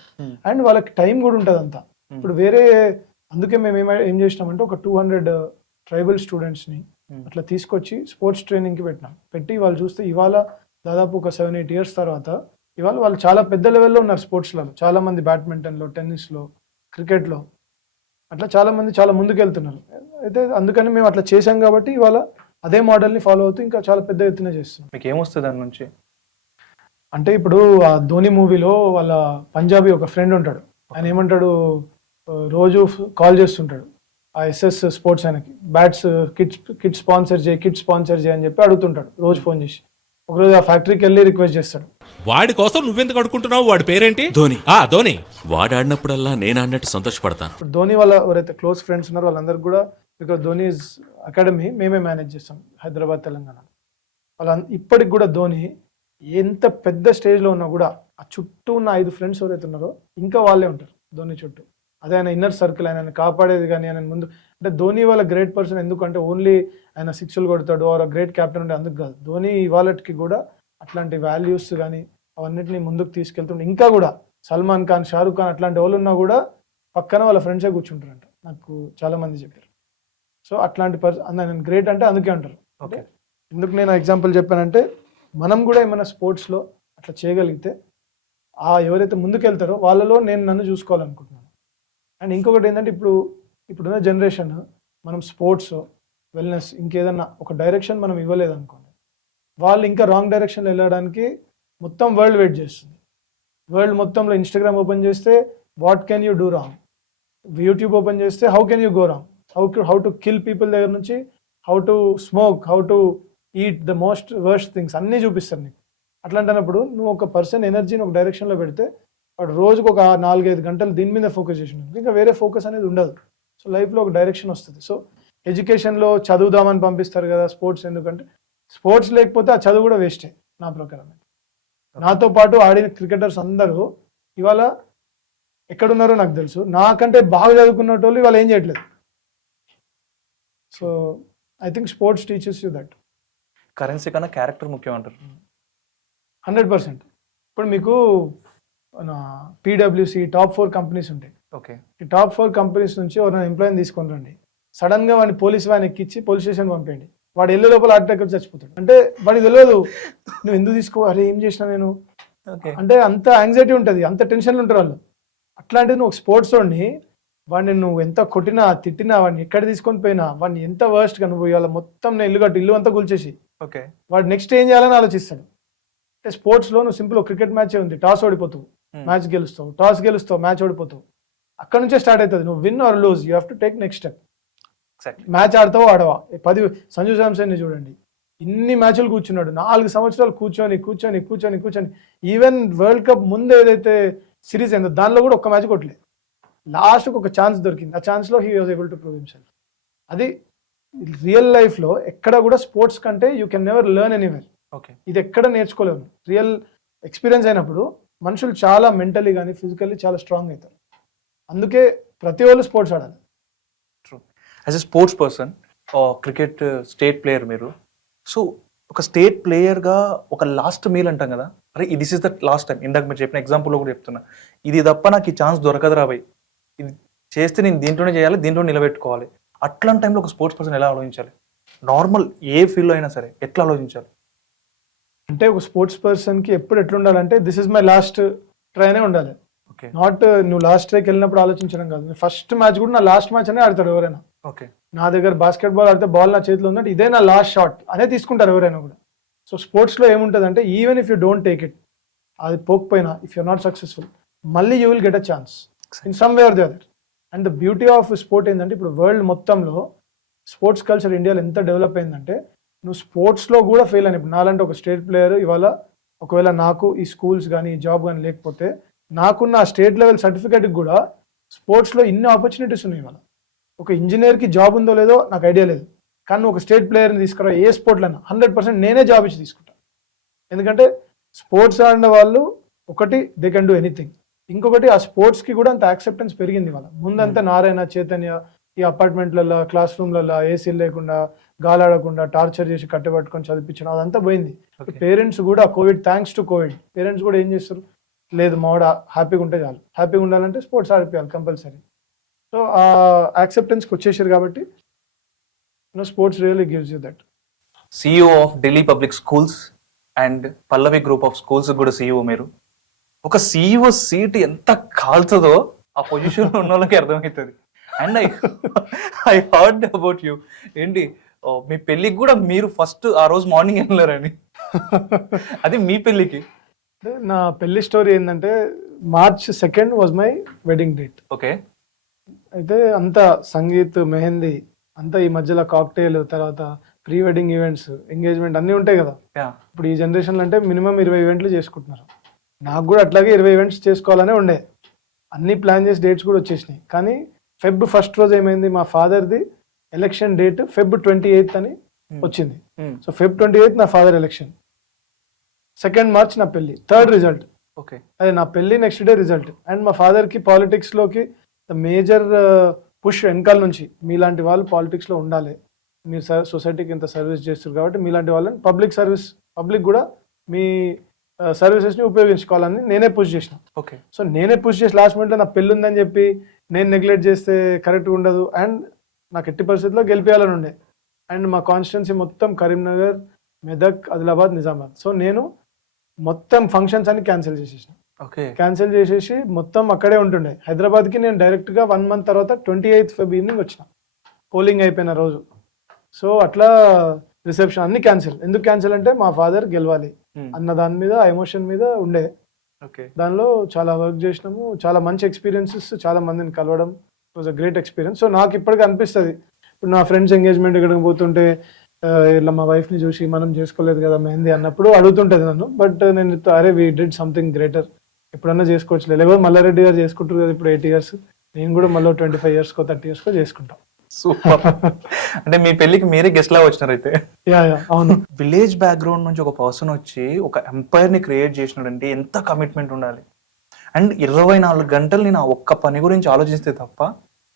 అండ్ వాళ్ళకి టైం కూడా ఉంటుంది అంతా. ఇప్పుడు వేరే అందుకే మేము ఏం చేసినామంటే ఒక 200 ట్రైబల్ స్టూడెంట్స్ని అట్లా తీసుకొచ్చి స్పోర్ట్స్ ట్రైనింగ్కి పెట్టి వాళ్ళు చూస్తే ఇవాళ దాదాపు ఒక 7-8 ఇయర్స్ తర్వాత ఇవాళ వాళ్ళు చాలా పెద్ద లెవెల్లో ఉన్నారు స్పోర్ట్స్లో. చాలా మంది బ్యాడ్మింటన్లో, టెన్నిస్లో, క్రికెట్లో అట్లా చాలా మంది చాలా ముందుకు వెళ్తున్నారు. అయితే అందుకని మేము అట్లా చేశాం కాబట్టి ఇవాళ అదే మోడల్ని ఫాలో అవుతూ ఇంకా చాలా పెద్ద ఎత్తున చేస్తున్నాం. మీకు ఏమొస్తుంది దాని నుంచి? అంటే ఇప్పుడు ఆ ధోని మూవీలో వాళ్ళ పంజాబీ ఒక ఫ్రెండ్ ఉంటాడు, ఆయన ఏమంటాడు, రోజు కాల్ చేస్తుంటాడు ఆ ఎస్ఎస్ స్పోర్ట్స్ ఆయనకి, బ్యాట్స్ కిట్స్ స్పాన్సర్ చేయి అని చెప్పి అడుగుతుంటాడు రోజు ఫోన్ చేసి. ఒకరోజు ఆ ఫ్యాక్టరీకి వెళ్ళి రిక్వెస్ట్ చేస్తాడు, వాడి కోసం నువ్వెందుకు అడుకుంటున్నావు, వాడి పేరేంటి? ధోని. ధోని. వాడు ఆడినప్పుడల్లా నేను ఆడినట్టు సంతోషపడతాను. ఇప్పుడు ధోని వాళ్ళ ఎవరైతే క్లోజ్ ఫ్రెండ్స్ ఉన్నారో వాళ్ళందరికీ కూడా, బికాజ్ ధోని ఈజ్ అకాడమీ మేమే మేనేజ్ చేస్తాం హైదరాబాద్, తెలంగాణ. ఇప్పటికి కూడా ధోని ఎంత పెద్ద స్టేజ్లో ఉన్నా కూడా ఆ చుట్టూ ఉన్న 5 ఫ్రెండ్స్ ఎవరైతే ఉన్నారో ఇంకా వాళ్ళే ఉంటారు ధోని చుట్టూ. అదే ఆయన ఇన్నర్ సర్కిల్, ఆయన కాపాడేది కానీ ఆయన ముందు. అంటే ధోని వాళ్ళ గ్రేట్ పర్సన్ ఎందుకంటే ఓన్లీ ఆయన 6లు కొడతాడు ఆర్ గ్రేట్ క్యాప్టెన్ ఉండే అందుకు కాదు. ధోని ఇవాళకి కూడా అట్లాంటి వాల్యూస్ కానీ అవన్నిటిని ముందుకు తీసుకెళ్తుండే. ఇంకా కూడా సల్మాన్ ఖాన్, షారూక్ ఖాన్ అట్లాంటి వాళ్ళు ఉన్నా కూడా పక్కన వాళ్ళ ఫ్రెండ్సే కూర్చుంటారంట, నాకు చాలా మంది చెప్పారు. సో అట్లాంటి ఆయన గ్రేట్ అంటే అందుకే అంటారు. ఓకే, ఎందుకు నేను ఎగ్జాంపుల్ చెప్పానంటే మనం కూడా ఏమైనా స్పోర్ట్స్లో అట్లా చేయగలిగితే ఎవరైతే ముందుకెళ్తారో వాళ్ళలో నన్ను చూసుకోవాలనుకుంటున్నాను. అండ్ ఇంకొకటి ఏంటంటే ఇప్పుడున్న జనరేషన్ మనం స్పోర్ట్స్, వెల్నెస్, ఇంకేదన్నా ఒక డైరెక్షన్ మనం ఇవ్వలేదనుకోండి, వాళ్ళు ఇంకా రాంగ్ డైరెక్షన్లో వెళ్ళడానికి మొత్తం వరల్డ్ వెయిట్ చేస్తుంది. వరల్డ్ మొత్తంలో ఇన్స్టాగ్రామ్ ఓపెన్ చేస్తే what can you do wrong, YouTube open చేస్తే how can you go wrong, how to kill people దగ్గర నుంచి how to smoke, how to eat the most worst things అన్నీ చూపిస్తారు నీకు. అట్లాంటప్పుడు నువ్వు ఒక పర్సన్ ఎనర్జీని ఒక డైరెక్షన్లో పెడితే వాడు రోజుకు ఒక 4-5 గంటలు దీని మీద ఫోకస్ చేసి ఉంటుంది, ఇంకా వేరే ఫోకస్ అనేది ఉండదు. సో లైఫ్లో ఒక డైరెక్షన్ వస్తుంది. సో ఎడ్యుకేషన్లో చదువుదామని పంపిస్తారు కదా స్పోర్ట్స్, ఎందుకంటే స్పోర్ట్స్ లేకపోతే ఆ చదువు కూడా వేస్టే నా ప్రకారం. నాతో పాటు ఆడిన క్రికెటర్స్ అందరూ ఇవాళ ఎక్కడున్నారో నాకు తెలుసు, నాకంటే బాగా చదువుకున్న వాళ్ళు ఇవాళ ఏం చేయట్లేదు. So I think sports teachers you that. Currency కన్నా క్యారెక్టర్ ముఖ్యం అంటారు. 100%. ఇప్పుడు మీకు PwC టాప్ 4 కంపెనీస్ ఉంటాయి. ఓకే, ఈ టాప్ 4 కంపెనీస్ నుంచి ఎవరైనా ఎంప్లాయీని తీసుకొని రండి, సడన్గా వాడిని పోలీస్ వ్యాన్ ఎక్కించి పోలీస్ స్టేషన్ పంపేయండి, వాడు వెళ్ళే లోపల హార్ట్ అటాక్ చచ్చిపోతాడు. అంటే వాడికి తెలియదు నువ్వు ఎందుకు తీసుకోవాలి, ఏం చేసినా నేను, అంటే అంత యాంగ్జైటీ ఉంటుంది, అంత టెన్షన్లు ఉంటారు వాళ్ళు. అట్లాంటిది నువ్వు స్పోర్ట్స్ వాడిని నువ్వు ఎంత కొట్టినా తిట్టినా, వాడిని ఎక్కడ తీసుకొని పోయినా, వాడిని ఎంత వర్స్ట్గా నువ్వు ఇవాళ మొత్తం నేను ఇల్లు అంతా కూల్చేసి ఓకే వాడు నెక్స్ట్ ఏం చేయాలని ఆలోచిస్తాడు. అంటే స్పోర్ట్స్లో నువ్వు సింపుల్ క్రికెట్ మ్యాచే ఉంది, టాస్ ఓడిపోతావు, మ్యాచ్ గెలుస్తావు, టాస్ గెలుస్తావు, మ్యాచ్ ఓడిపోతావు, అక్కడ నుంచే స్టార్ట్ అవుతుంది. నువ్వు win or lose, you have to take next step. Match ఆడతావు ఆడవా. 10 సంజు శాంసన్ ని చూడండి, ఇన్ని మ్యాచ్లు కూర్చున్నాడు, 4 సంవత్సరాలు కూర్చొని ఈవెన్ వరల్డ్ కప్ ముందు ఏదైతే సిరీస్ అయిందో దానిలో కూడా ఒక్క మ్యాచ్ కొట్టలేదు. లాస్ట్కి ఒక ఛాన్స్ దొరికింది, ఆ ఛాన్స్లో he was able to prove himself. అది రియల్ లైఫ్లో ఎక్కడ కూడా స్పోర్ట్స్ కంటే you can never learn anywhere. Okay, ఇది ఎక్కడ నేర్చుకోలేము. రియల్ ఎక్స్పీరియన్స్ అయినప్పుడు మనుషులు చాలా మెంటలీ కానీ ఫిజికల్లీ చాలా స్ట్రాంగ్ అవుతారు. అందుకే ప్రతి వాళ్ళు స్పోర్ట్స్ ఆడాలి. True. As a sports person, cricket state player మీరు, సో ఒక స్టేట్ ప్లేయర్గా ఒక లాస్ట్ మీల్ అంటాం కదా, అరే this is the last time. ఇందాక మీరు చెప్పిన ఎగ్జాంపుల్లో కూడా చెప్తున్నా, ఇది తప్ప నాకు ఈ ఛాన్స్ దొరకదు రాబోయ్, ఇది చేస్తే నేను దీంట్లోనే చేయాలి, దీంట్లో నిలబెట్టుకోవాలి. అట్లాంటి టైంలో ఒక స్పోర్ట్స్ పర్సన్ ఎలా ఆలోచించాలి? నార్మల్ ఏ ఫీల్డ్లో అయినా సరే ఎట్లా ఆలోచించాలి? అంటే ఒక స్పోర్ట్స్ పర్సన్కి ఎప్పుడు ఎట్లా ఉండాలంటే this is my last try అనే ఉండాలి. ఓకే నాట్ నువ్వు లాస్ట్ ట్రైకి వెళ్ళినప్పుడు ఆలోచించడం కాదు. ఫస్ట్ మ్యాచ్ కూడా నా లాస్ట్ మ్యాచ్ అనే ఆడతాడు ఎవరైనా. ఓకే నా దగ్గర బాస్కెట్ బాల్ ఆడితే బాల్ నా చేతిలో ఉందంటే ఇదే నా లాస్ట్ షాట్ అనే తీసుకుంటారు ఎవరైనా కూడా. సో స్పోర్ట్స్లో ఏముంటుందంటే even if you don't take it, అది పోకపోయినా ఇఫ్ యూర్ నాట్ సక్సెస్ఫుల్, మళ్ళీ you will get a chance in some way or the other. And the beauty of sport ఏంటంటే ఇప్పుడు వరల్డ్ మొత్తంలో స్పోర్ట్స్ కల్చర్ ఇండియాలో ఎంత డెవలప్ అయిందంటే, నువ్వు స్పోర్ట్స్లో కూడా ఫెయిల్ అయిన, ఇప్పుడు నాలంటే ఒక స్టేట్ ప్లేయర్ ఇవాళ ఒకవేళ నాకు ఈ స్కూల్స్ కానీ ఈ జాబ్ కానీ లేకపోతే నాకున్న ఆ స్టేట్ లెవెల్ సర్టిఫికేట్కి కూడా స్పోర్ట్స్లో ఇన్ని ఆపర్చునిటీస్ ఉన్నాయి. ఇవాళ ఒక ఇంజనీర్కి జాబ్ ఉందో లేదో నాకు ఐడియా లేదు, కానీ ఒక స్టేట్ ప్లేయర్ని తీసుకురా ఏ స్పోర్ట్లైనా 100% నేనే జాబ్ ఇచ్చి తీసుకుంటాను. ఎందుకంటే స్పోర్ట్స్ ఆడిన వాళ్ళు ఒకటి దే కెన్ డూ ఎనీథింగ్, ఇంకొకటి ఆ స్పోర్ట్స్కి కూడా అంత యాక్సెప్టెన్స్ పెరిగింది. వాళ్ళ ముందంతా నారాయణ చైతన్య ఈ అపార్ట్మెంట్లలో క్లాస్ రూమ్లలో ఏసీలు లేకుండా గాలాడకుండా టార్చర్ చేసి కట్టబెట్టుకొని చదివించడం అదంతా పోయింది. పేరెంట్స్ కూడా Covid, thanks to Covid, parents కూడా ఏం చేస్తారు, లేదు మావాడ హ్యాపీగా ఉంటే చాలు, హ్యాపీగా ఉండాలంటే స్పోర్ట్స్ ఆడిపోయాలి కంపల్సరీ. సో ఆ యాక్సెప్టెన్స్కి వచ్చేసారు కాబట్టి sports really gives you that. CEO of Delhi public schools and Pallavi group of schools కూడా CEO మీరు. ఒక CEO సీట్ ఎంత కాల్తుందో ఆ పొజిషన్లో ఉన్న వాళ్ళకి అర్థమవుతుంది. And I heard about you, ఏంటి మీ పెళ్ళికి కూడా మీరు ఫస్ట్ ఆ రోజు మార్నింగ్ వెళ్ళారని, అది మీ పెళ్ళికి. నా పెళ్లి స్టోరీ ఏంటంటే March 2nd was my wedding date. Okay అయితే అంతా సంగీత్, మెహందీ అంతా ఈ మధ్యలో కాక్టైల్, తర్వాత ప్రీ వెడ్డింగ్ ఈవెంట్స్, ఎంగేజ్మెంట్ అన్నీ ఉంటాయి కదా. ఇప్పుడు ఈ జనరేషన్లో అంటే మినిమం 20 ఈవెంట్లు చేసుకుంటున్నారు. నాకు కూడా అట్లాగే 20 ఈవెంట్స్ చేసుకోవాలనే ఉండే, అన్ని ప్లాన్ చేసి డేట్స్ కూడా వచ్చేసినాయి. కానీ Feb 1st రోజు ఏమైంది, మా ఫాదర్ది ఎలక్షన్ డేట్ Feb 28th అని వచ్చింది. సో Feb 28th నా ఫాదర్ ఎలక్షన్, 2nd March నా పెళ్లి, 3rd రిజల్ట్. ఓకే అదే నా పెళ్లి నెక్స్ట్ డే రిజల్ట్. అండ్ మా ఫాదర్కి పాలిటిక్స్లోకి మేజర్ పుష్ వెనకాల నుంచి, మీలాంటి వాళ్ళు పాలిటిక్స్లో ఉండాలి, మీరు సొసైటీకి ఇంత సర్వీస్ చేస్తారు కాబట్టి మీలాంటి వాళ్ళని పబ్లిక్ కూడా మీ సర్వీసెస్ని ఉపయోగించుకోవాలని నేనే పుష్ చేసిన. ఓకే సో నేనే పుష్ చేసి లాస్ట్ మినిట్లో నా పెళ్ళి ఉందని చెప్పి నేను నెగ్లెక్ట్ చేస్తే కరెక్ట్గా ఉండదు. అండ్ నాకు ఎట్టి పరిస్థితుల్లో గెలిపేయాలని ఉండే. అండ్ మా కాన్స్టిట్యున్సీ మొత్తం కరీంనగర్, మెదక్, ఆదిలాబాద్, నిజామాబాద్. సో నేను మొత్తం ఫంక్షన్స్ అన్ని క్యాన్సిల్ చేసేసిన. ఓకే క్యాన్సిల్ చేసేసి మొత్తం అక్కడే ఉంటుండే. హైదరాబాద్కి నేను డైరెక్ట్గా 1 month తర్వాత 28th Feb ఈవినింగ్ వచ్చిన, పోలింగ్ అయిపోయిన రోజు. సో అట్లా రిసెప్షన్ అన్ని క్యాన్సిల్. ఎందుకు క్యాన్సిల్ అంటే మా ఫాదర్ గెలవాలి అన్న దాని మీద, ఎమోషన్ మీద ఉండే. ఓకే దానిలో చాలా వర్క్ చేసినాము, చాలా మంచి ఎక్స్పీరియన్సెస్, చాలా మందిని కలవడం, it was a great experience. So నాకు ఇప్పటికీ అనిపిస్తుంది, ఇప్పుడు నా ఫ్రెండ్స్ ఎంగేజ్మెంట్ ఎక్కడికి పోతుంటే ఇలా మా వైఫ్ని చూసి మనం చేసుకోలేదు కదా మెహందీ అన్నప్పుడు అడుగుతుంటుంది నన్ను. బట్ నేను అరే వీ డిడ్ సంథింగ్ గ్రేటర్, ఎప్పుడన్నా చేసుకోవచ్చు, లేకపోతే మల్లారెడ్డి గారు చేసుకుంటారు కదా ఇప్పుడు 8 years, నేను కూడా మళ్ళీ 25 years 30 years చేసుకుంటాం. సూపర్. అంటే మీ పెళ్ళికి మీరే గెస్ట్ లా వచ్చినారు అయితే. యా అవును. విలేజ్ బ్యాక్గ్రౌండ్ నుంచి ఒక పర్సన్ వచ్చి ఒక ఎంపైర్ ని క్రియేట్ చేసినాడంటే ఎంత కమిట్మెంట్ ఉండాలి. అండ్ 24 గంటలు నేను ఆ ఒక్క పని గురించి ఆలోచిస్తే తప్ప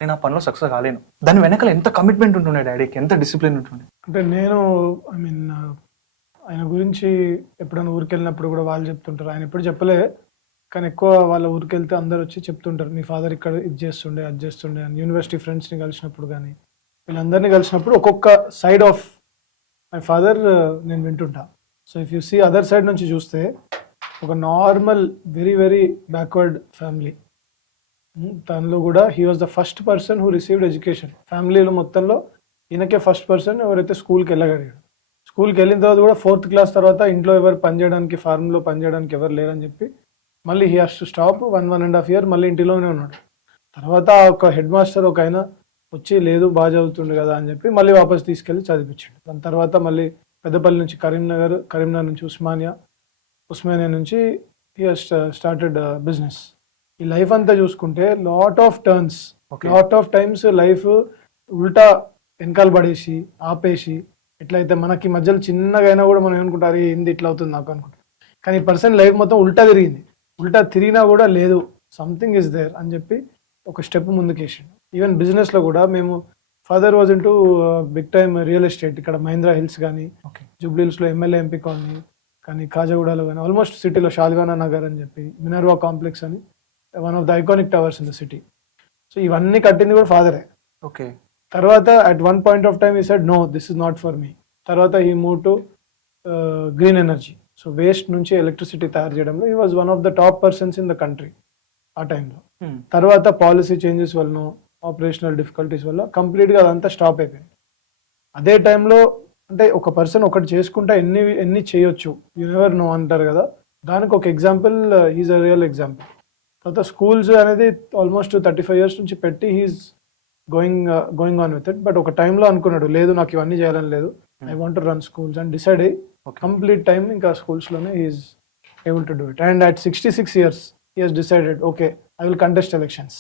నేను ఆ పనిలో సక్సెస్ కాలేను. దాని వెనకాల ఎంత కమిట్మెంట్ ఉంటుండే డాడీకి, ఎంత డిసిప్లిన్ ఉంటుండే. అంటే నేను ఆయన గురించి ఎప్పుడైనా ఊరికి వెళ్ళినప్పుడు కూడా వాళ్ళు చెప్తుంటారు, ఆయన ఎప్పుడు చెప్పలే కానీ ఎక్కువ వాళ్ళ ఊరికి వెళ్తే అందరు వచ్చి చెప్తుంటారు మీ ఫాదర్ ఇక్కడ ఇది చేస్తుండే అది చేస్తుండే అని. యూనివర్సిటీ ఫ్రెండ్స్ని కలిసినప్పుడు కానీ వీళ్ళందరినీ కలిసినప్పుడు ఒక్కొక్క సైడ్ ఆఫ్ మై ఫాదర్ నేను వింటుంటా. So if you see other side నుంచి చూస్తే ఒక normal very very backward family, దానిలో కూడా he was the first person who received education. ఫ్యామిలీలో మొత్తంలో ఈయనకే ఫస్ట్ పర్సన్ ఎవరైతే స్కూల్కి వెళ్ళగలిగాడు. స్కూల్కి వెళ్ళిన తర్వాత కూడా 4th class తర్వాత ఇంట్లో ఎవరు పనిచేయడానికి, ఫార్మ్లో పనిచేయడానికి ఎవరు లేరని చెప్పి మళ్ళీ he has to stop 1.5 year మళ్ళీ ఇంటిలోనే ఉన్నాడు. తర్వాత ఒక హెడ్ మాస్టర్ ఒక ఆయన వచ్చి లేదు బాగా చదువుతుండే కదా అని చెప్పి మళ్ళీ వాపస్ తీసుకెళ్ళి చదివించాడు. దాని తర్వాత మళ్ళీ పెద్దపల్లి నుంచి కరీంనగర్ నుంచి ఉస్మానియా నుంచి హీ హాస్ స్టార్టెడ్ బిజినెస్. ఈ లైఫ్ అంతా చూసుకుంటే lot of turns, lot of times life ఉల్టా వెనకాల పడేసి ఆపేసి, ఎట్లయితే మనకి మధ్యలో చిన్నగా అయినా కూడా మనం ఏమనుకుంటారు ఏంది ఇట్లా అవుతుంది నాకు అనుకుంటాం. కానీ ఈ పర్సన్ లైఫ్ మొత్తం ఉల్టా తిరిగింది. ఉల్టా తిరిగినా కూడా లేదు సంథింగ్ ఇస్ దేర్ అని చెప్పి ఒక స్టెప్ ముందుకేసిండు. ఈవెన్ బిజినెస్లో కూడా మేము father was into big time real estate. ఇక్కడ మహీంద్రా హిల్స్ కానీ, ఓకే. జూబ్లీహిల్స్లో ఎమ్మెల్యే ఎంపీ కాలనీ కానీ, కాజాగూడలో కానీ, ఆల్మోస్ట్ సిటీలో షాల్గానా నగర్ అని చెప్పి, మినర్వా కాంప్లెక్స్ అని one of the iconic towers in the city. So ఇవన్నీ కట్టింది కూడా ఫాదరే. ఓకే. తర్వాత at one point of time he said no, this is not for me. తర్వాత he move to green energy. So waste నుంచి electricity తయారు చేయడంలో he was one of the top persons in the country ఆ టైంలో. తర్వాత policy changes వలన, operational difficulties వల్ల కంప్లీట్గా అదంతా స్టాప్ అయిపోయింది. అదే టైంలో అంటే ఒక పర్సన్ ఒకటి చేసుకుంటే ఎన్ని చేయొచ్చు, యూ నెవర్ నో అంటారు కదా, దానికి ఒక example is a real example. తర్వాత స్కూల్స్ అనేది ఆల్మోస్ట్ 35 years నుంచి పెట్టి he is going on with it. But ఒక టైంలో అనుకున్నాడు, లేదు నాకు ఇవన్నీ చేయాలని లేదు, I want to run schools and decide అయ్యి కంప్లీట్ టైం ఇంకా స్కూల్స్లోనే he is able to do it. And at 66 years he has decided, okay I will contest elections.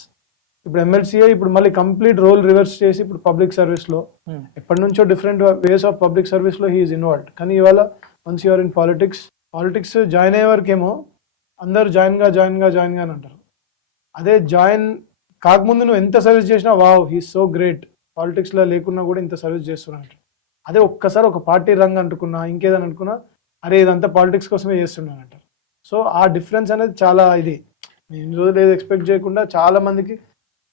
ఇప్పుడు ఎమ్మెల్సీఏ ఇప్పుడు మళ్ళీ కంప్లీట్ రోల్ రివర్స్ చేసి ఇప్పుడు పబ్లిక్ సర్వీస్లో ఎప్పటి నుంచో డిఫరెంట్ వేస్ ఆఫ్ పబ్లిక్ సర్వీస్లో హీఈస్ ఇన్వాల్వ్డ్. కానీ ఇవాళ once you're in politics join అయ్యే వరకేమో అందరు జాయిన్ గా అని అంటారు. అదే జాయిన్ కాకముందు నువ్వు ఎంత సర్వీస్ చేసినా, వావ్ హీస్ సో గ్రేట్, పాలిటిక్స్లో లేకున్నా కూడా ఇంత సర్వీస్ చేస్తున్నాడు. అదే ఒక్కసారి ఒక పార్టీ రంగు అంటుకున్నా, ఇంకేదని అనుకున్నా, అరే ఇదంతా పాలిటిక్స్ కోసమే చేస్తున్నాను అంటారు. సో ఆ డిఫరెన్స్ అనేది చాలా ఇది. నేను ఇన్ని రోజులు ఏది ఎక్స్పెక్ట్ చేయకుండా చాలా మందికి,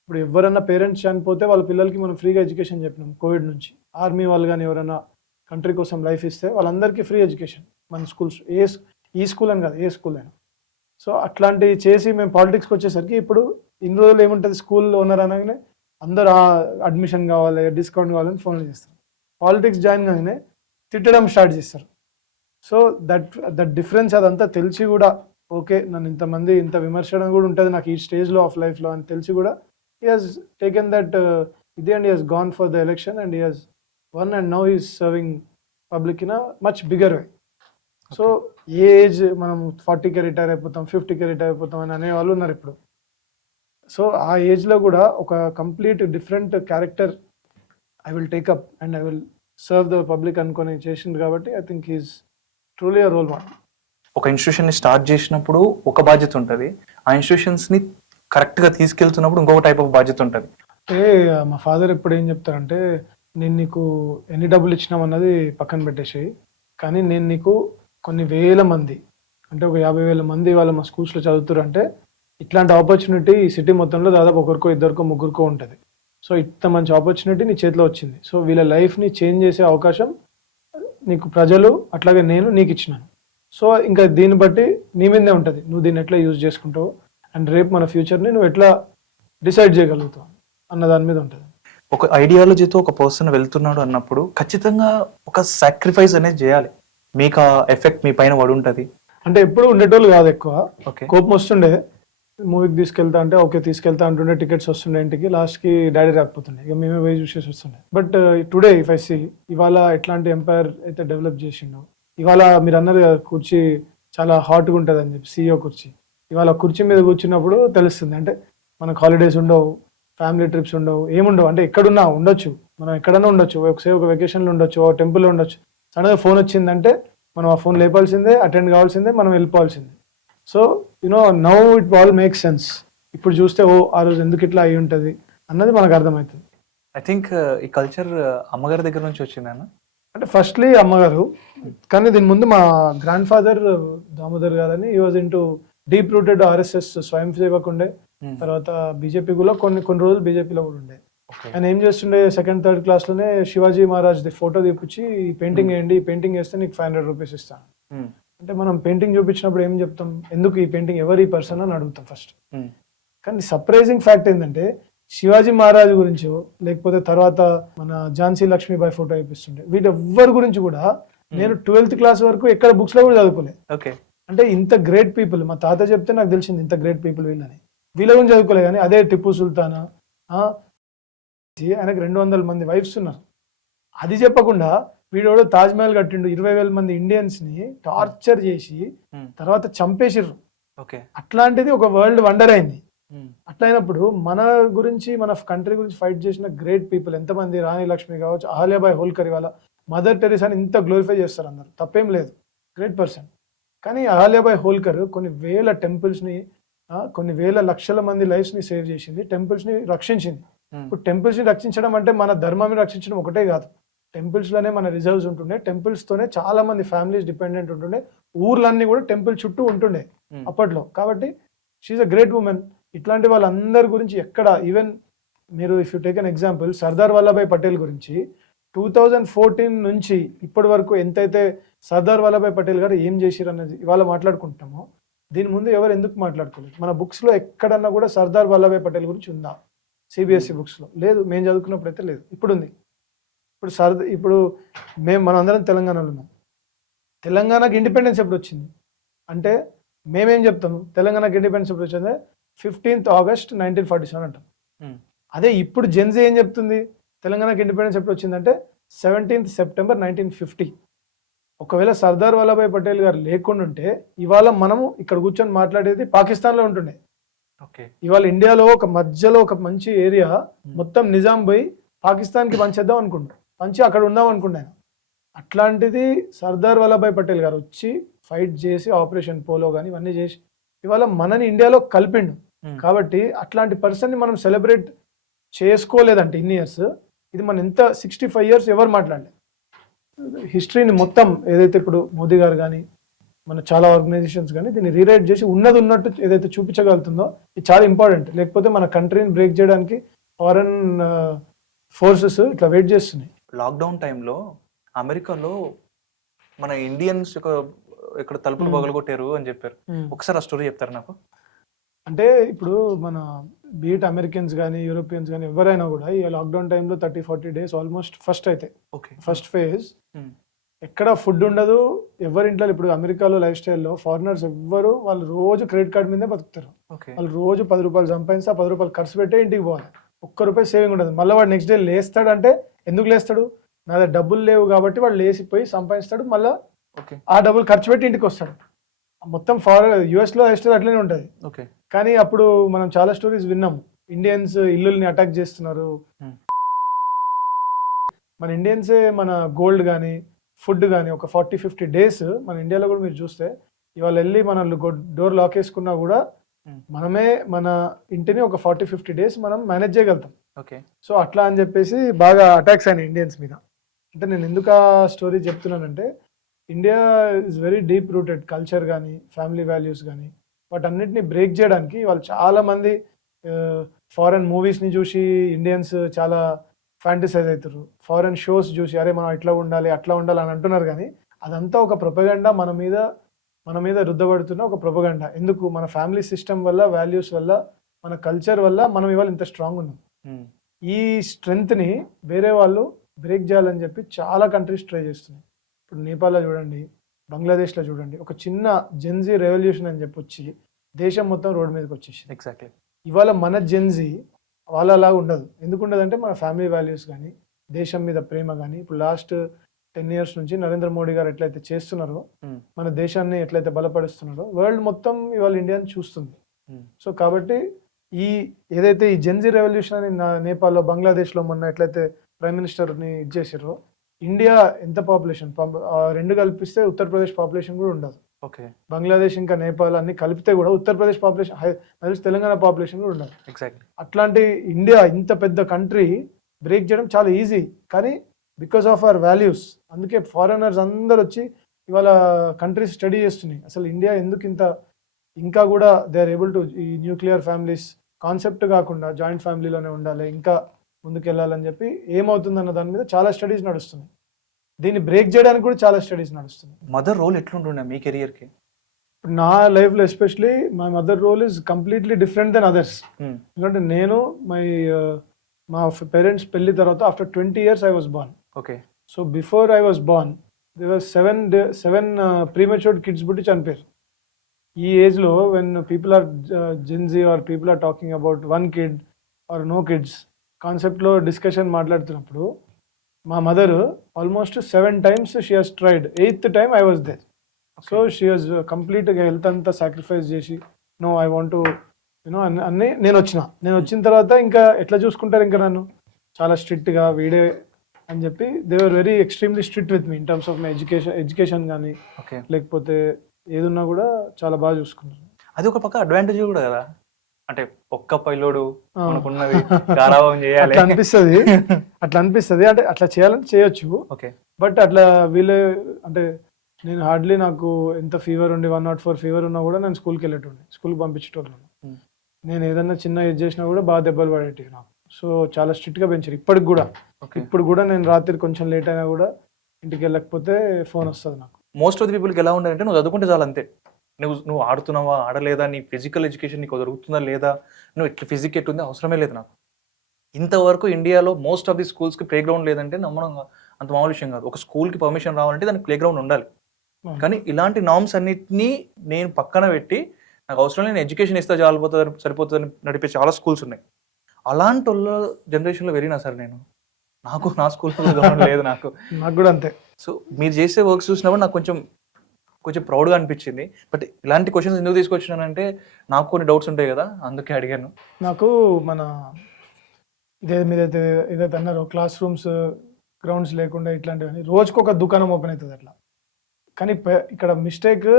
ఇప్పుడు ఎవరన్నా పేరెంట్స్ చనిపోతే వాళ్ళ పిల్లలకి మనం ఫ్రీగా ఎడ్యుకేషన్ చెప్పినాం కోవిడ్ నుంచి. ఆర్మీ వాళ్ళు కానీ ఎవరైనా కంట్రీ కోసం లైఫ్ ఇస్తే వాళ్ళందరికీ ఫ్రీ ఎడ్యుకేషన్ మన స్కూల్స్, ఈ స్కూల్ అని కాదు ఏ స్కూల్ అయినా. సో అట్లాంటివి చేసి మేము పాలిటిక్స్కి వచ్చేసరికి ఇప్పుడు ఇన్ని రోజులు ఏముంటుంది, స్కూల్ ఓనర్ అనగానే అందరూ అడ్మిషన్ కావాలి, డిస్కౌంట్ కావాలని ఫోన్లు చేస్తారు. పాలిటిక్స్ జాయిన్ కాగానే తిట్టడం స్టార్ట్ చేస్తారు. సో దట్ డిఫరెన్స్ అదంతా తెలిసి కూడా, ఓకే నన్ను ఇంతమంది ఇంత విమర్శడం కూడా ఉంటుంది నాకు ఈ స్టేజ్లో ఆఫ్ లైఫ్లో అని తెలిసి కూడా he has taken that ఇది and he has gone for the election and he has won and now he is serving public in a much bigger way. So A age మనం 40కి రిటైర్ అయిపోతాం, 50కి retire అయిపోతాం అని అనేవాళ్ళు ఉన్నారు ఇప్పుడు. So ఆ ఏజ్లో కూడా ఒక complete different character I will take up and I will serve the public అనుకొని చేసింది కాబట్టి I think he's truly a role model. ఒక ఇన్స్టిట్యూషన్ని స్టార్ట్ చేసినప్పుడు ఒక బాధ్యత ఉంటుంది, ఆ ఇన్స్టిట్యూషన్స్ని కరెక్ట్గా తీసుకెళ్తున్నప్పుడు ఇంకొక టైప్ ఆఫ్ బాధ్యత ఉంటుంది. అంటే మా ఫాదర్ ఎప్పుడు ఏం చెప్తారంటే, నేను నీకు ఎన్ని డబ్బులు ఇచ్చినామన్నది పక్కన పెట్టేసి, కానీ నేను నీకు కొన్ని వేల మంది అంటే ఒక 50,000 మంది వాళ్ళ మా స్కూల్స్లో చదువుతారు అంటే ఇట్లాంటి ఆపర్చునిటీ ఈ సిటీ మొత్తంలో దాదాపు ఒకరికో ఇద్దరికో ముగ్గురికో ఉంటుంది. సో ఇంత మంచి ఆపర్చునిటీ నీ చేతిలో వచ్చింది. సో వీళ్ళ లైఫ్ని చేంజ్ చేసే అవకాశం నీకు ప్రజలు అట్లాగే నేను నీకు ఇచ్చినాను. సో ఇంకా దీన్ని బట్టి నీ మీదే ఉంటుంది, నువ్వు దీన్ని ఎట్లా యూజ్ చేసుకుంటావు అండ్ రేపు మన ఫ్యూచర్ని నువ్వు ఎట్లా డిసైడ్ చేయగలుగుతావు అన్న దాని మీద ఉంటుంది. ఒక ఐడియాలజీతో ఒక పర్సన్ వెళ్తున్నాడు అన్నప్పుడు ఖచ్చితంగా ఒక సాక్రిఫైస్ అనేది చేయాలి. మీకు ఆ ఎఫెక్ట్ మీ పైన పడి ఉంటుంది. అంటే ఎప్పుడు ఉండేటోళ్ళు కాదు, ఎక్కువ ఓకే. కోపం వస్తుండే, మూవీకి తీసుకెళ్తా అంటే ఓకే తీసుకెళ్తా అంటుండే, టికెట్స్ వస్తుండే ఇంటికి, లాస్ట్కి డాడీ రాకపోతుండే, ఇక మేమే పోయి చూసేసి వస్తుండే. But today if I see ఇవాళ ఎట్లాంటి ఎంపైర్ అయితే డెవలప్ చేసిండో, ఇవాళ మీరు అన్నారు కదా కుర్చీ చాలా హాట్గా ఉంటుంది అని చెప్పి, CEO కుర్చీ, ఇవాళ కుర్చీ మీద కూర్చున్నప్పుడు తెలుస్తుంది. అంటే మనకు హాలిడేస్ ఉండవు, ఫ్యామిలీ ట్రిప్స్ ఉండవు, ఏముండవు. అంటే ఎక్కడున్నా ఉండొచ్చు, మనం ఎక్కడన్నా ఉండొచ్చు, ఒకసారి ఒక వెకేషన్లో ఉండొచ్చు, ఒక టెంపుల్లో ఉండొచ్చు. సడన్గా ఫోన్ వచ్చిందంటే మనం ఆ ఫోన్ లేపాల్సిందే, అటెండ్ కావాల్సిందే, మనం వెళ్ళిపోవాల్సిందే. So you know now it all make sense. ఇప్పుడు చూస్తే ఓ ఆ రోజు ఎందుకు ఇట్లా అయి ఉంటుంది అన్నది మనకు అర్థమవుతుంది. ఐ థింక్ ఈ కల్చర్ అమ్మగారి దగ్గర నుంచి వచ్చిందన్న. అంటే ఫస్ట్లీ అమ్మగారు, కానీ దీని ముందు మా గ్రాండ్ ఫాదర్ దామోదర్ గారని ఈ was into deep rooted RSS స్వయం సేవకు ఉండే, తర్వాత బీజేపీ కూడా కొన్ని రోజులు బీజేపీలో కూడా ఉండే. ఆయన ఏం చేస్తుండే, 2nd, 3rd క్లాస్లోనే శివాజీ మహారాజ్ ది ఫోటో తీపిచ్చి ఈ పెయింటింగ్ వేయండి, ఈ పెయింటింగ్ వేస్తే నీకు 500 రూపీస్ ఇస్తాను. అంటే మనం పెయింటింగ్ చూపించినప్పుడు ఏం చెప్తాం, ఎందుకు ఈ పెయింటింగ్, ఎవరు ఈ పర్సన్ అని అడుగుతాం ఫస్ట్. కానీ సర్ప్రైజింగ్ ఫ్యాక్ట్ ఏంటంటే శివాజీ మహారాజ్ గురించి లేకపోతే తర్వాత మన ఝాన్సీ లక్ష్మీబాయి ఫోటో వేపిస్తుండే, వీళ్ళెవ్వరి గురించి కూడా నేను 12th క్లాస్ వరకు ఎక్కడ బుక్స్ లో కూడా చదువుకోలేదు. ఓకే. అంటే ఇంత గ్రేట్ పీపుల్, మా తాత చెప్తే నాకు తెలిసింది ఇంత గ్రేట్ పీపుల్ వీళ్ళని, వీళ్ళ గురించి చదువుకోలేదు. కానీ అదే టిప్పు సుల్తానా, ఆయనకు 200 మంది వైఫ్స్ ఉన్నారు. అది చెప్పకుండా వీడోడు తాజ్ మహల్ కట్టిండు, 20,000 మంది ఇండియన్స్ ని టార్చర్ చేసి తర్వాత చంపేసిర్రు. అట్లాంటిది ఒక వరల్డ్ వండర్ అయింది. అట్లయినప్పుడు మన గురించి, మన కంట్రీ గురించి ఫైట్ చేసిన గ్రేట్ పీపుల్ ఎంతమంది, రాణి లక్ష్మి కావచ్చు, అహల్యాబాయి హోల్కర్, ఇవాళ మదర్ టెరిసాని ఇంత గ్లోరిఫై చేస్తారు అందరు, తప్పేం లేదు, గ్రేట్ పర్సన్. కానీ అహల్యాబాయి హోల్కర్ కొన్ని వేల టెంపుల్స్ని, కొన్ని వేల లక్షల మంది లైఫ్స్ని సేవ్ చేసింది, టెంపుల్స్ని రక్షించింది. ఇప్పుడు టెంపుల్స్ని రక్షించడం అంటే మన ధర్మాన్ని రక్షించడం ఒకటే కాదు. టెంపుల్స్లోనే మన రిజర్వ్స్ ఉంటుండే, టెంపుల్స్తోనే చాలా మంది ఫ్యామిలీస్ డిపెండెంట్ ఉంటుండే, ఊర్లన్నీ కూడా టెంపుల్ చుట్టూ ఉంటుండే అప్పట్లో. కాబట్టి షీఈ్ అ గ్రేట్ ఉమెన్. ఇట్లాంటి వాళ్ళందరి గురించి ఎక్కడ, ఈవెన్ మీరు if you take an example Sardar Vallabhbhai Patel గురించి 2014 నుంచి ఇప్పటి వరకు ఎంతైతే సర్దార్ వల్లభాయ్ పటేల్ గారు ఏం చేశారు అనేది ఇవాళ మాట్లాడుకుంటామో, దీని ముందు ఎవరు ఎందుకు మాట్లాడుకోలేదు? మన బుక్స్లో ఎక్కడన్నా కూడా సర్దార్ వల్లభాయ్ పటేల్ గురించి ఉందా? సిబిఎస్ఈ బుక్స్లో లేదు, మేము చదువుకున్నప్పుడు అయితే లేదు, ఇప్పుడు ఉంది. ఇప్పుడు మనం అందరం తెలంగాణలో ఉన్నాం. తెలంగాణకి ఇండిపెండెన్స్ ఎప్పుడు వచ్చింది అంటే మేమేం చెప్తాము, తెలంగాణకి ఇండిపెండెన్స్ ఎప్పుడు వచ్చింది? 15th August 1947 అంటాం. అదే ఇప్పుడు జెన్జీ ఏం చెప్తుంది, తెలంగాణకి ఇండిపెండెన్స్ ఎప్పుడు వచ్చిందంటే 17th September 1950. ఒకవేళ సర్దార్ వల్లభాయ్ పటేల్ గారు లేకుండా ఉంటే ఇవాళ మనము ఇక్కడ కూర్చొని మాట్లాడేది పాకిస్తాన్లో ఉంటుండే. ఇవాళ ఇండియాలో ఒక మధ్యలో ఒక మంచి ఏరియా మొత్తం నిజాం పోయి పాకిస్తాన్కి పంచేద్దాం అనుకుంటారు, పంచి అక్కడ ఉందాం అనుకున్నాను. అట్లాంటిది సర్దార్ వల్లభాయ్ పటేల్ గారు వచ్చి ఫైట్ చేసి ఆపరేషన్ పోలో కానీ ఇవన్నీ చేసి ఇవాళ మనని ఇండియాలో కలిపిండు. కాబట్టి అట్లాంటి పర్సన్ని మనం సెలబ్రేట్ చేసుకోలేదంటే ఇన్ని ఇయర్స్, ఇది మనం ఎంత 65 years ఎవరు మాట్లాడలేదు. హిస్టరీని మొత్తం ఏదైతే ఇప్పుడు మోదీ గారు కానీ మన చాలా ఆర్గనైజేషన్స్ కానీ దీన్ని రీరైట్ చేసి ఉన్నది ఉన్నట్టు ఏదైతే చూపించగలుగుతుందో ఇది చాలా ఇంపార్టెంట్. లేకపోతే మన కంట్రీని బ్రేక్ చేయడానికి ఫారెన్ ఫోర్సెస్ ఇట్లా వెయిట్ చేస్తున్నాయి. లాక్డౌన్ టైంలో అమెరికాలో మన ఇండియన్స్ ఇక్కడ తలుపులు పగలగొట్టారు అని చెప్పారు. ఒకసారి ఆ స్టోరీ చెప్తారు నాకు. అంటే ఇప్పుడు మన బీట్ అమెరికన్స్ కానీ యూరోపియన్స్ కానీ ఎవరైనా కూడా ఈ లాక్డౌన్ టైంలో 30-40 days ఆల్మోస్ట్ ఫస్ట్ ఫేజ్ ఎక్కడ ఫుడ్ ఉండదు ఎవరింట్లో. ఇప్పుడు అమెరికాలో లైఫ్ స్టైల్లో ఫారినర్స్ ఎవ్వరు వాళ్ళు రోజు క్రెడిట్ కార్డ్ మీదే బతుకుతారు. వాళ్ళు రోజు 10 రూపాయలు సంపాదిస్తే 10 రూపాయలు ఖర్చు పెట్టే ఇంటికి పోవాలి, ₹1 సేవింగ్ ఉండదు. మళ్ళీ వాడు నెక్స్ట్ డే లేస్తాడంటే ఎందుకు లేస్తాడు, నా దగ్గర డబ్బులు లేవు కాబట్టి వాడు లేచిపోయి సంపాదిస్తాడు, మళ్ళీ ఆ డబ్బులు ఖర్చు పెట్టి ఇంటికి వస్తాడు. మొత్తం యుఎస్లో లైఫ్ స్టైల్ అట్లనే ఉంటుంది. కానీ అప్పుడు మనం చాలా స్టోరీస్ విన్నాము, ఇండియన్స్ ఇల్లుల్ని అటాక్ చేస్తున్నారు. మన ఇండియన్సే మన గోల్డ్ కానీ ఫుడ్ కానీ ఒక 40-50 days మన ఇండియాలో కూడా మీరు చూస్తే ఇవాళ వెళ్ళి మన డోర్ లాక్ వేసుకున్నా కూడా మనమే మన ఇంటిని ఒక 40-50 days మనం మేనేజ్ చేయగలుగుతాం. సో అట్లా అని చెప్పేసి బాగా అటాక్స్ అయినాయి ఇండియన్స్ మీద. అంటే నేను ఎందుకు ఆ స్టోరీ చెప్తున్నానంటే India is very deep rooted culture కానీ ఫ్యామిలీ వాల్యూస్ కానీ వాటన్నిటిని బ్రేక్ చేయడానికి వాళ్ళు చాలామంది ఫారెన్ మూవీస్ని చూసి ఇండియన్స్ చాలా ఫ్యాంటసైజ్ అవుతారు. ఫారెన్ షోస్ చూసి అరే మనం ఇట్లా ఉండాలి అట్లా ఉండాలి అని అంటున్నారు. కానీ అదంతా ఒక ప్రొపగండా, మన మీద రుద్దబడుతున్న ఒక ప్రొపగండా. ఎందుకు, మన ఫ్యామిలీ సిస్టమ్ వల్ల, వాల్యూస్ వల్ల, మన కల్చర్ వల్ల మనం ఇవాళ ఇంత స్ట్రాంగ్ ఉన్నాం. ఈ స్ట్రెంగ్త్ని వేరే వాళ్ళు బ్రేక్ చేయాలని చెప్పి చాలా కంట్రీస్ ట్రై చేస్తున్నాయి. ఇప్పుడు నేపాల్లో చూడండి, బంగ్లాదేశ్లో చూడండి, ఒక చిన్న జెన్జీ రెవల్యూషన్ అని చెప్పి వచ్చి దేశం మొత్తం రోడ్డు మీదకి వచ్చేసింది. ఎగ్జాక్ట్లీ. ఇవాళ మన జెన్జీ వాళ్ళ అలా ఉండదు. ఎందుకు ఉండదంటే మన ఫ్యామిలీ వాల్యూస్ కానీ దేశం మీద ప్రేమ కానీ ఇప్పుడు లాస్ట్ 10 years నుంచి నరేంద్ర మోడీ గారు ఎట్లయితే చేస్తున్నారో, మన దేశాన్ని ఎట్లయితే బలపరుస్తున్నారో వరల్డ్ మొత్తం ఇవాళ ఇండియాని చూస్తుంది. సో కాబట్టి ఏదైతే ఈ జెన్జీ రెవల్యూషన్ అని నేపాల్లో బంగ్లాదేశ్లో మొన్న ఎట్లయితే ప్రైమ్ మినిస్టర్ని ఇది చేసారో, ఇండియా ఎంత పాపులేషన్ రెండు కల్పిస్తే ఉత్తరప్రదేశ్ పాపులేషన్ కూడా ఉండదు. బంగ్లాదేశ్ ఇంకా నేపాల్ అన్ని కలిపితే కూడా ఉత్తరప్రదేశ్ పాపులేషన్, తెలంగాణ పాపులేషన్ కూడా ఉండదు. ఎగ్జాక్ట్లీ. అట్లాంటి ఇండియా ఇంత పెద్ద కంట్రీ బ్రేక్ చేయడం చాలా ఈజీ, కానీ బికాస్ ఆఫ్ అవర్ వాల్యూస్. అందుకే ఫారినర్స్ అందరు వచ్చి ఇవాళ కంట్రీస్ స్టడీ చేస్తున్నాయి. అసలు ఇండియా ఎందుకు ఇంకా కూడా దే ఆర్ ఏబుల్ టు ఈ న్యూక్లియర్ ఫ్యామిలీస్ కాన్సెప్ట్ కాకుండా జాయింట్ ఫ్యామిలీలోనే ఉండాలి, ఇంకా ముందుకెళ్ళాలని చెప్పి ఏమవుతుందన్న దాని మీద చాలా స్టడీస్ నడుస్తున్నాయి. దీన్ని బ్రేక్ చేయడానికి కూడా చాలా స్టడీస్ నడుస్తున్నాయి. మదర్ రోల్ ఎట్లుంటుండే మీ కెరియర్కి? నా లైఫ్లో especially my mother role is completely different than others. ఎందుకంటే నేను మా పేరెంట్స్ పెళ్లి తర్వాత after 20 years I was born. So before I was born there were 7 prematured kids పుట్టి చనిపోయారు. ఈ ఏజ్లో when people are Gen Z or people are talking about 1 kid or no kids కాన్సెప్ట్లో డిస్కషన్ మాట్లాడుతున్నప్పుడు మా mother almost 7 times she has tried. 8th time I was there. So she has కంప్లీట్గా health అంతా sacrifice చేసి no I want to you know అన్నీ నేను వచ్చిన తర్వాత ఇంకా ఎట్లా చూసుకుంటారు, ఇంకా నన్ను చాలా స్ట్రిక్ట్గా వీడే అని చెప్పి they were very extremely strict with me in terms of my education కానీ లేకపోతే ఏదున్నా కూడా చాలా బాగా చూసుకున్నారు. అది ఒక పక్క అడ్వాంటేజ్ కూడా కదా. అంటే ఒక్క పైలోడు మనకున్నది గారాబం చేయాలి అట్లా అనిపిస్తుంది అంటే అట్లా చేయాలని చేయొచ్చు. ఓకే. బట్ అట్లా వీళ్ళే అంటే నేను హార్డ్లీ నాకు ఎంత ఫీవర్ ఉండి 104 ఫీవర్ ఉన్నా కూడా నేను స్కూల్కి వెళ్ళేటోండి, స్కూల్కి పంపించేటోళ్ళు. నేను ఏదన్నా చిన్న ఇది చేసినా కూడా బాగా దెబ్బలు పడేటివి నాకు. సో చాలా స్ట్రిక్ట్గా పెంచారు ఇప్పటికి కూడా. ఇప్పుడు కూడా నేను రాత్రి కొంచెం లేట్ అయినా కూడా ఇంటికి వెళ్ళకపోతే ఫోన్ వస్తుంది నాకు. మోస్ట్ ఆఫ్ ది పీపుల్కి ఎలా ఉండాలంటే నువ్వు చదువుకుంటే చాలు అంతే, నువ్వు ఆడుతున్నావా ఆడలేదా, నీ ఫిజికల్ ఎడ్యుకేషన్ నీకు దొరుకుతుందా లేదా, నువ్వు ఎట్లా ఫిజిక్ ఎట్లుంది అవసరమే లేదు నాకు. ఇంతవరకు ఇండియాలో మోస్ట్ ఆఫ్ ది స్కూల్స్కి ప్లే గ్రౌండ్ లేదంటే నమ్మడం అంత మామూలు విషయం కాదు. ఒక స్కూల్కి పర్మిషన్ రావాలంటే దానికి ప్లే గ్రౌండ్ ఉండాలి. కానీ ఇలాంటి నామ్స్ అన్నిటినీ నేను పక్కన పెట్టి నాకు అవసరం లేని ఎడ్యుకేషన్ ఇస్తే సరిపోతుంది నడిపే చాలా స్కూల్స్ ఉన్నాయి. అలాంటి వాళ్ళ జనరేషన్లో వెరినా సార్ నేను. నా స్కూల్లో గ్రౌండ్ లేదు నాకు కూడా అంతే. సో మీరు చేసే వర్క్స్ చూసినప్పుడు నాకు కొంచెం ప్రౌడ్గా అనిపించింది. బట్ ఇలాంటి క్వశ్చన్స్ ఎందుకు తీసుకొచ్చినానంటే నాకు కొన్ని డౌట్స్ ఉంటాయి కదా, అందుకే అడిగాను. నాకు మన ఏదైతే అన్నారో క్లాస్ రూమ్స్ గ్రౌండ్స్ లేకుండా ఇట్లాంటివన్నీ రోజుకొక దుకాణం ఓపెన్ అవుతుంది అట్లా. కానీ ఇక్కడ మిస్టేక్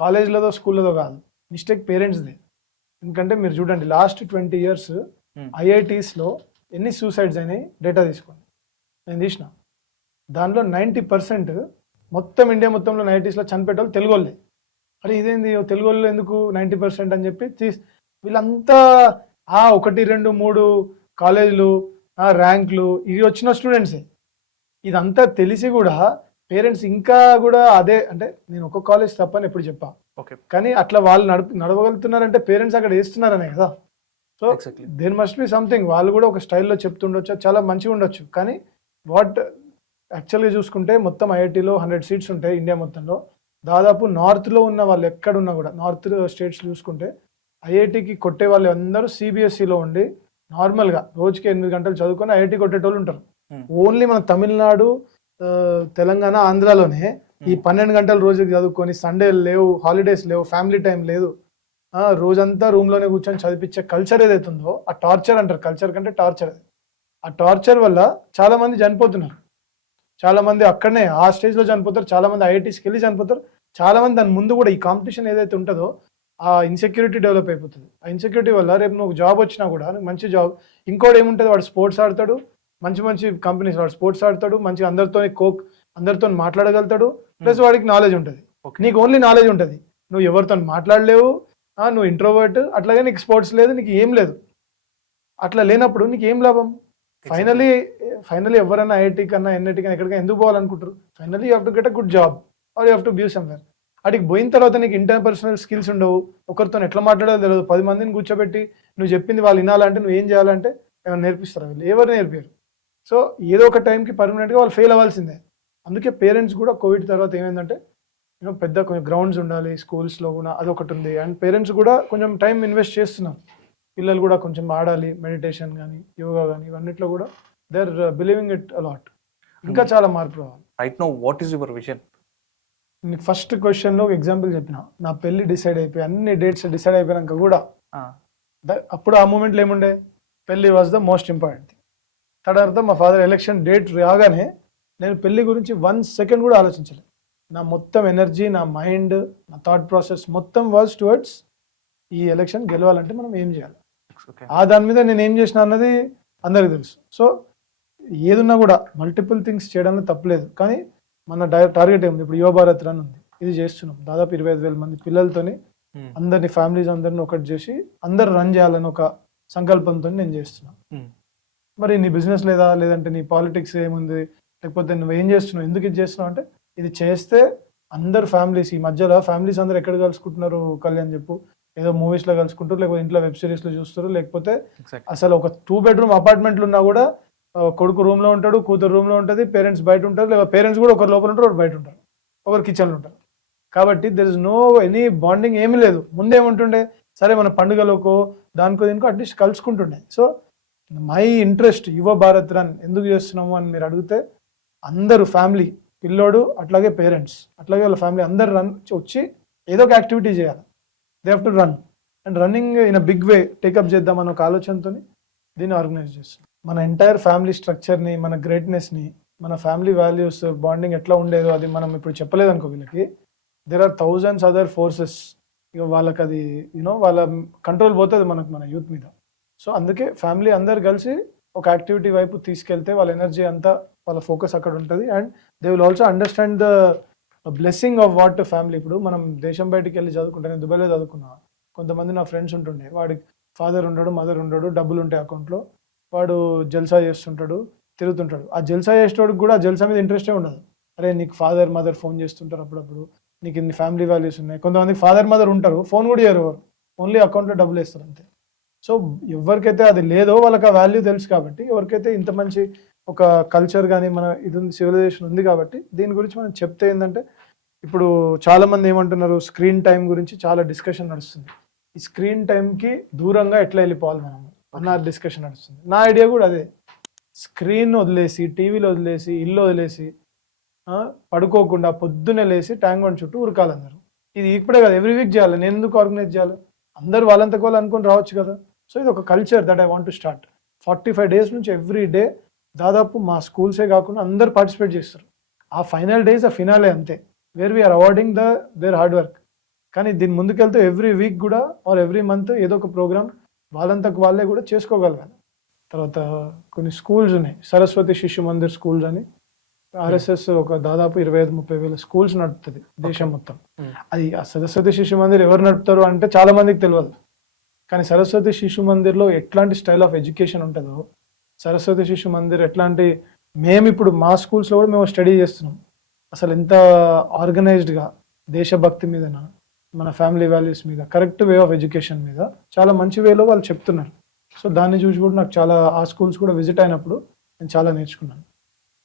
కాలేజ్లదో స్కూళ్ళదో కాదు, మిస్టేక్ పేరెంట్స్దే. ఎందుకంటే మీరు చూడండి లాస్ట్ 20 years ఐఐటీస్లో ఎన్ని సూసైడ్స్ అయినాయి డేటా తీసుకోండి. నేను తీసిన దానిలో 90% మొత్తం ఇండియా మొత్తంలో ఐఐటీస్లో చనిపోయేటోళ్ళు తెలుగు వాళ్ళే. అరే ఇదేంది తెలుగు వాళ్ళు ఎందుకు 90% అని చెప్పి వీళ్ళంతా 1, 2, 3 కాలేజీలు ర్యాంకులు ఇవి వచ్చిన స్టూడెంట్సే. ఇదంతా తెలిసి కూడా పేరెంట్స్ ఇంకా కూడా అదే, అంటే నేను ఒక కాలేజ్ తప్పని ఎప్పుడు చెప్పా, కానీ అట్లా వాళ్ళు నడవగలుగుతున్నారంటే పేరెంట్స్ అక్కడ వేస్తున్నారనే కదా. So there must be something. వాళ్ళు కూడా ఒక స్టైల్లో చెప్తుండొచ్చు, చాలా మంచిగా ఉండొచ్చు. కానీ వాట్ యాక్చువల్గా చూసుకుంటే మొత్తం ఐఐటీలో 100 seats ఉంటాయి ఇండియా మొత్తంలో. దాదాపు నార్త్లో ఉన్న వాళ్ళు ఎక్కడున్నా కూడా, నార్త్ స్టేట్స్ చూసుకుంటే ఐఐటీకి కొట్టే వాళ్ళు అందరూ సిబిఎస్ఈలో ఉండి నార్మల్గా రోజుకి 8 గంటలు చదువుకొని ఐఐటీ కొట్టేటోళ్ళు ఉంటారు. ఓన్లీ మన తమిళనాడు, తెలంగాణ, ఆంధ్రాలోనే ఈ 12 గంటలు రోజుకి చదువుకొని సండే లేవు, హాలిడేస్ లేవు, ఫ్యామిలీ టైం లేదు, రోజంతా రూమ్లోనే కూర్చొని చదివించే కల్చర్ ఏదైతే ఉందో, ఆ టార్చర్ అంటారు, కల్చర్ కంటే టార్చర్ అది. ఆ టార్చర్ వల్ల చాలా మంది చనిపోతున్నారు. చాలా మంది అక్కడనే ఆ స్టేజ్లో చనిపోతారు, చాలా మంది ఐఐటీస్కి వెళ్ళి చనిపోతారు. చాలా మంది దాని ముందు కూడా ఈ కాంపిటీషన్ ఏదైతే ఉంటుందో ఆ ఇన్సెక్యూరిటీ డెవలప్ అయిపోతుంది. ఆ ఇన్సెక్యూరిటీ వల్ల రేపు నువ్వు జాబ్ వచ్చినా కూడా మంచి జాబ్, ఇంకోటి ఏముంటుంది, వాడు స్పోర్ట్స్ ఆడతాడు, మంచి కంపెనీస్ వాడు స్పోర్ట్స్ ఆడతాడు, మంచిగా అందరితో మాట్లాడగలుగుతాడు, ప్లస్ వాడికి నాలెడ్జ్ ఉంటుంది. నీకు ఓన్లీ నాలెడ్జ్ ఉంటుంది, నువ్వు ఎవరితో మాట్లాడలేవు, నువ్వు ఇంట్రోవర్ట్, అట్లాగే నీకు స్పోర్ట్స్ లేదు, నీకు ఏం లేదు. అట్లా లేనప్పుడు నీకు ఏం లాభం? ఫైనలీ ఎవరైనా ఐఐటీ కన్నా ఎన్ఐటీ కన్నా ఎక్కడికైనా ఎందుకు పోవాలనుకుంటారు? Finally you have to get a good job or you have to be somewhere. అడిగి పోయిన తర్వాత నీకు ఇంటర్పర్సనల్ స్కిల్స్ ఉండవు, ఒకరితో ఎట్లా మాట్లాడాలో తెలియదు. 10 మందిని కూర్చోబెట్టి నువ్వు చెప్పింది వాళ్ళు వినాలంటే నువ్వు ఏం చేయాలంటే ఏమైనా నేర్పిస్తారు? వీళ్ళు ఎవరు నేర్పారు? సో ఏదో ఒక టైంకి పర్మనెంట్గా వాళ్ళు ఫెయిల్ అవ్వాల్సిందే. అందుకే పేరెంట్స్ కూడా కోవిడ్ తర్వాత ఏమైందంటే పెద్ద కొంచెం గ్రౌండ్స్ ఉండాలి స్కూల్స్లో కూడా, అదొకటి ఉంది. అండ్ పేరెంట్స్ కూడా కొంచెం టైం ఇన్వెస్ట్ చేస్తున్నారు, పిల్లలు కూడా కొంచెం ఆడాలి, మెడిటేషన్ కానీ యోగా కానీ ఇవన్నిట్లో కూడా they are believing it a lot. ఇంకా చాలా మార్పు రావాలి. Right now what is your vision? నీకు ఫస్ట్ క్వశ్చన్లో ఒక ఎగ్జాంపుల్ చెప్పిన, నా పెళ్లి డిసైడ్ అయిపోయి అన్ని డేట్స్ డిసైడ్ అయిపోయాక కూడా అప్పుడు ఆ మూమెంట్లో ఏముండే, పెళ్లి was the most important thing. తర్వాత మా ఫాదర్ ఎలక్షన్ డేట్ రాగానే నేను పెళ్లి గురించి 1 second కూడా ఆలోచించలేదు. నా మొత్తం ఎనర్జీ, నా మైండ్, నా థాట్ ప్రాసెస్ మొత్తం వాజ్ టువర్డ్స్ ఈ ఎలక్షన్ గెలవాలంటే మనం ఏం చేయాలి. దాని మీద నేను ఏం చేసిన అన్నది అందరికీ తెలుసు. సో ఏదున్నా కూడా మల్టిపుల్ థింగ్స్ చేయడానికి తప్పలేదు. కానీ మన టార్గెట్ ఏముంది, ఇప్పుడు యువ భారత్ రన్ ఉంది, ఇది చేస్తున్నాం. దాదాపు 25,000 మంది పిల్లలతోని అందరినీ, ఫ్యామిలీస్ అందరిని ఒకటి చేసి అందరు రన్ చేయాలని ఒక సంకల్పంతో నేను చేస్తున్నాను. మరి నీ బిజినెస్ లేదా, లేదంటే నీ పాలిటిక్స్ ఏముంది, లేకపోతే నువ్వు ఏం చేస్తున్నావు, ఎందుకు ఇది చేస్తున్నావు అంటే, ఇది చేస్తే అందరు ఫ్యామిలీస్, ఈ మధ్యలో ఫ్యామిలీస్ అందరు ఎక్కడ కలుసుకుంటున్నారు కళ్యాణ్ చెప్పు, ఏదో మూవీస్లో కలుసుకుంటారు, లేకపోతే ఇంట్లో వెబ్ సిరీస్లో చూస్తారు, లేకపోతే అసలు ఒక 2 bedroom అపార్ట్మెంట్లు ఉన్నా కూడా కొడుకు రూమ్లో ఉంటాడు, కూతురు రూమ్లో ఉంటుంది, పేరెంట్స్ బయట ఉంటారు, లేదా పేరెంట్స్ కూడా ఒకరు లోపల ఉంటారు, ఒకరు బయట ఉంటారు, ఒకరు కిచెన్లో ఉంటారు. కాబట్టి there is no any bonding, ఏమీ లేదు. ముందేముంటుండే, సరే మన పండుగలకో దానికో దీనికో అట్లీస్ట్ కలుసుకుంటుండే. So my interest Yuva Bharat run ఎందుకు చేస్తున్నాము అని మీరు అడిగితే, అందరూ ఫ్యామిలీ, పిల్లోడు అట్లాగే పేరెంట్స్ అట్లాగే వాళ్ళ ఫ్యామిలీ అందరు రన్ వచ్చి ఏదో ఒక యాక్టివిటీ చేయాలి. They have to run, and running in a big way take up చేద్దామని ఒక ఆలోచనతో దీన్ని ఆర్గనైజ్ చేస్తున్నాం. మన ఎంటైర్ ఫ్యామిలీ స్ట్రక్చర్ని, మన గ్రేట్నెస్ని, మన ఫ్యామిలీ వాల్యూస్, బాండింగ్ ఎట్లా ఉండేదో అది మనం ఇప్పుడు చెప్పలేదు అనుకో వీళ్ళకి. There are thousands other forces ఇక వాళ్ళకి అది వాళ్ళ కంట్రోల్ పోతుంది మనకు మన యూత్ మీద. సో అందుకే ఫ్యామిలీ అందరు కలిసి ఒక యాక్టివిటీ వైపు తీసుకెళ్తే వాళ్ళ ఎనర్జీ అంతా వాళ్ళ ఫోకస్ అక్కడ ఉంటుంది. And they will also understand the blessing of what family. ఇప్పుడు మనం దేశం బయటికి వెళ్ళి చదువుకుంటే, నేను దుబాయ్లో చదువుకున్నా, కొంతమంది నా ఫ్రెండ్స్ ఉంటుండే, వాడికి ఫాదర్ ఉండడు, మదర్ ఉండడు, డబ్బులు ఉంటాయి అకౌంట్లో, వాడు జల్సా చేస్తుంటాడు, తిరుగుతుంటాడు. ఆ జల్సా చేసేటోడికి కూడా ఆ జల్సా మీద ఇంట్రెస్టే ఉండదు. అరే నీకు ఫాదర్ మదర్ ఫోన్ చేస్తుంటారు అప్పుడప్పుడు, నీకు ఇన్ని ఫ్యామిలీ వాల్యూస్ ఉన్నాయి. కొంతమంది ఫాదర్ మదర్ ఉంటారు, ఫోన్ కూడా చేయరు, ఓన్లీ అకౌంట్లో డబ్బులు వేస్తారు అంతే. సో ఎవరికైతే అది లేదో వాళ్ళకి ఆ వాల్యూ తెలుసు కాబట్టి, ఎవరికైతే ఇంత మంచి ఒక కల్చర్ కానీ మన ఇది ఉంది, సివిలైజేషన్ ఉంది కాబట్టి దీని గురించి మనం చెప్తే ఏంటంటే, ఇప్పుడు చాలామంది ఏమంటున్నారు, స్క్రీన్ టైం గురించి చాలా డిస్కషన్ నడుస్తుంది. ఈ స్క్రీన్ టైంకి దూరంగా ఎట్లా వెళ్ళిపోవాలి మనం అన్న డిస్కషన్ నడుస్తుంది. నా ఐడియా కూడా అదే, స్క్రీన్ వదిలేసి, టీవీలో వదిలేసి, ఇల్లు వదిలేసి, పడుకోకుండా పొద్దున్నే లేసి ట్యాంక్ బండ్ చుట్టూ ఉరకాలన్నారు. ఇది ఇప్పుడే కదా, ఎవ్రీ వీక్ చేయాలి. నేను ఎందుకు ఆర్గనైజ్ చేయాలి? అందరు వాళ్ళంతకు వాళ్ళు అనుకుని రావచ్చు కదా. సో ఇది ఒక culture that I want to start. 45 days నుంచి ఎవ్రీ డే దాదాపు మా స్కూల్సే కాకుండా అందరు పార్టిసిపేట్ చేస్తారు. ఆ ఫైనల్ డేస్ ఆ ఫినాలే అంతే, where we're awarding their hard work. కానీ దీని ముందుకెళ్తే ఎవ్రీ వీక్ కూడా ఆర్ ఎవ్రీ మంత్ ఏదో ఒక ప్రోగ్రామ్ వాళ్ళంతకు వాళ్ళే కూడా చేసుకోగలగాలి. తర్వాత కొన్ని స్కూల్స్ ఉన్నాయి, సరస్వతి శిశు మందిర్ స్కూల్స్ అని, ఆర్ఎస్ఎస్ ఒక దాదాపు 25-30 వేల స్కూల్స్ నడుపుతుంది దేశం మొత్తం. అది ఆ సరస్వతి శిశు మందిర్ ఎవరు నడుపుతారు అంటే చాలా మందికి తెలియదు. కానీ సరస్వతి శిశు మందిర్లో ఎట్లాంటి స్టైల్ ఆఫ్ ఎడ్యుకేషన్ ఉంటుందో, సరస్వతి శిశు మందిర్ ఎట్లాంటి, మేము ఇప్పుడు మా స్కూల్స్లో కూడా మేము స్టడీ చేస్తున్నాం. అసలు ఎంత ఆర్గనైజ్డ్గా దేశభక్తి మీదన, మన ఫ్యామిలీ వాల్యూస్ మీద, కరెక్ట్ వే ఆఫ్ ఎడ్యుకేషన్ మీద చాలా మంచి వేలో వాళ్ళు చెప్తున్నారు. సో దాన్ని చూసి కూడా నాకు చాలా, ఆ స్కూల్స్ కూడా విజిట్ అయినప్పుడు నేను చాలా నేర్చుకున్నాను.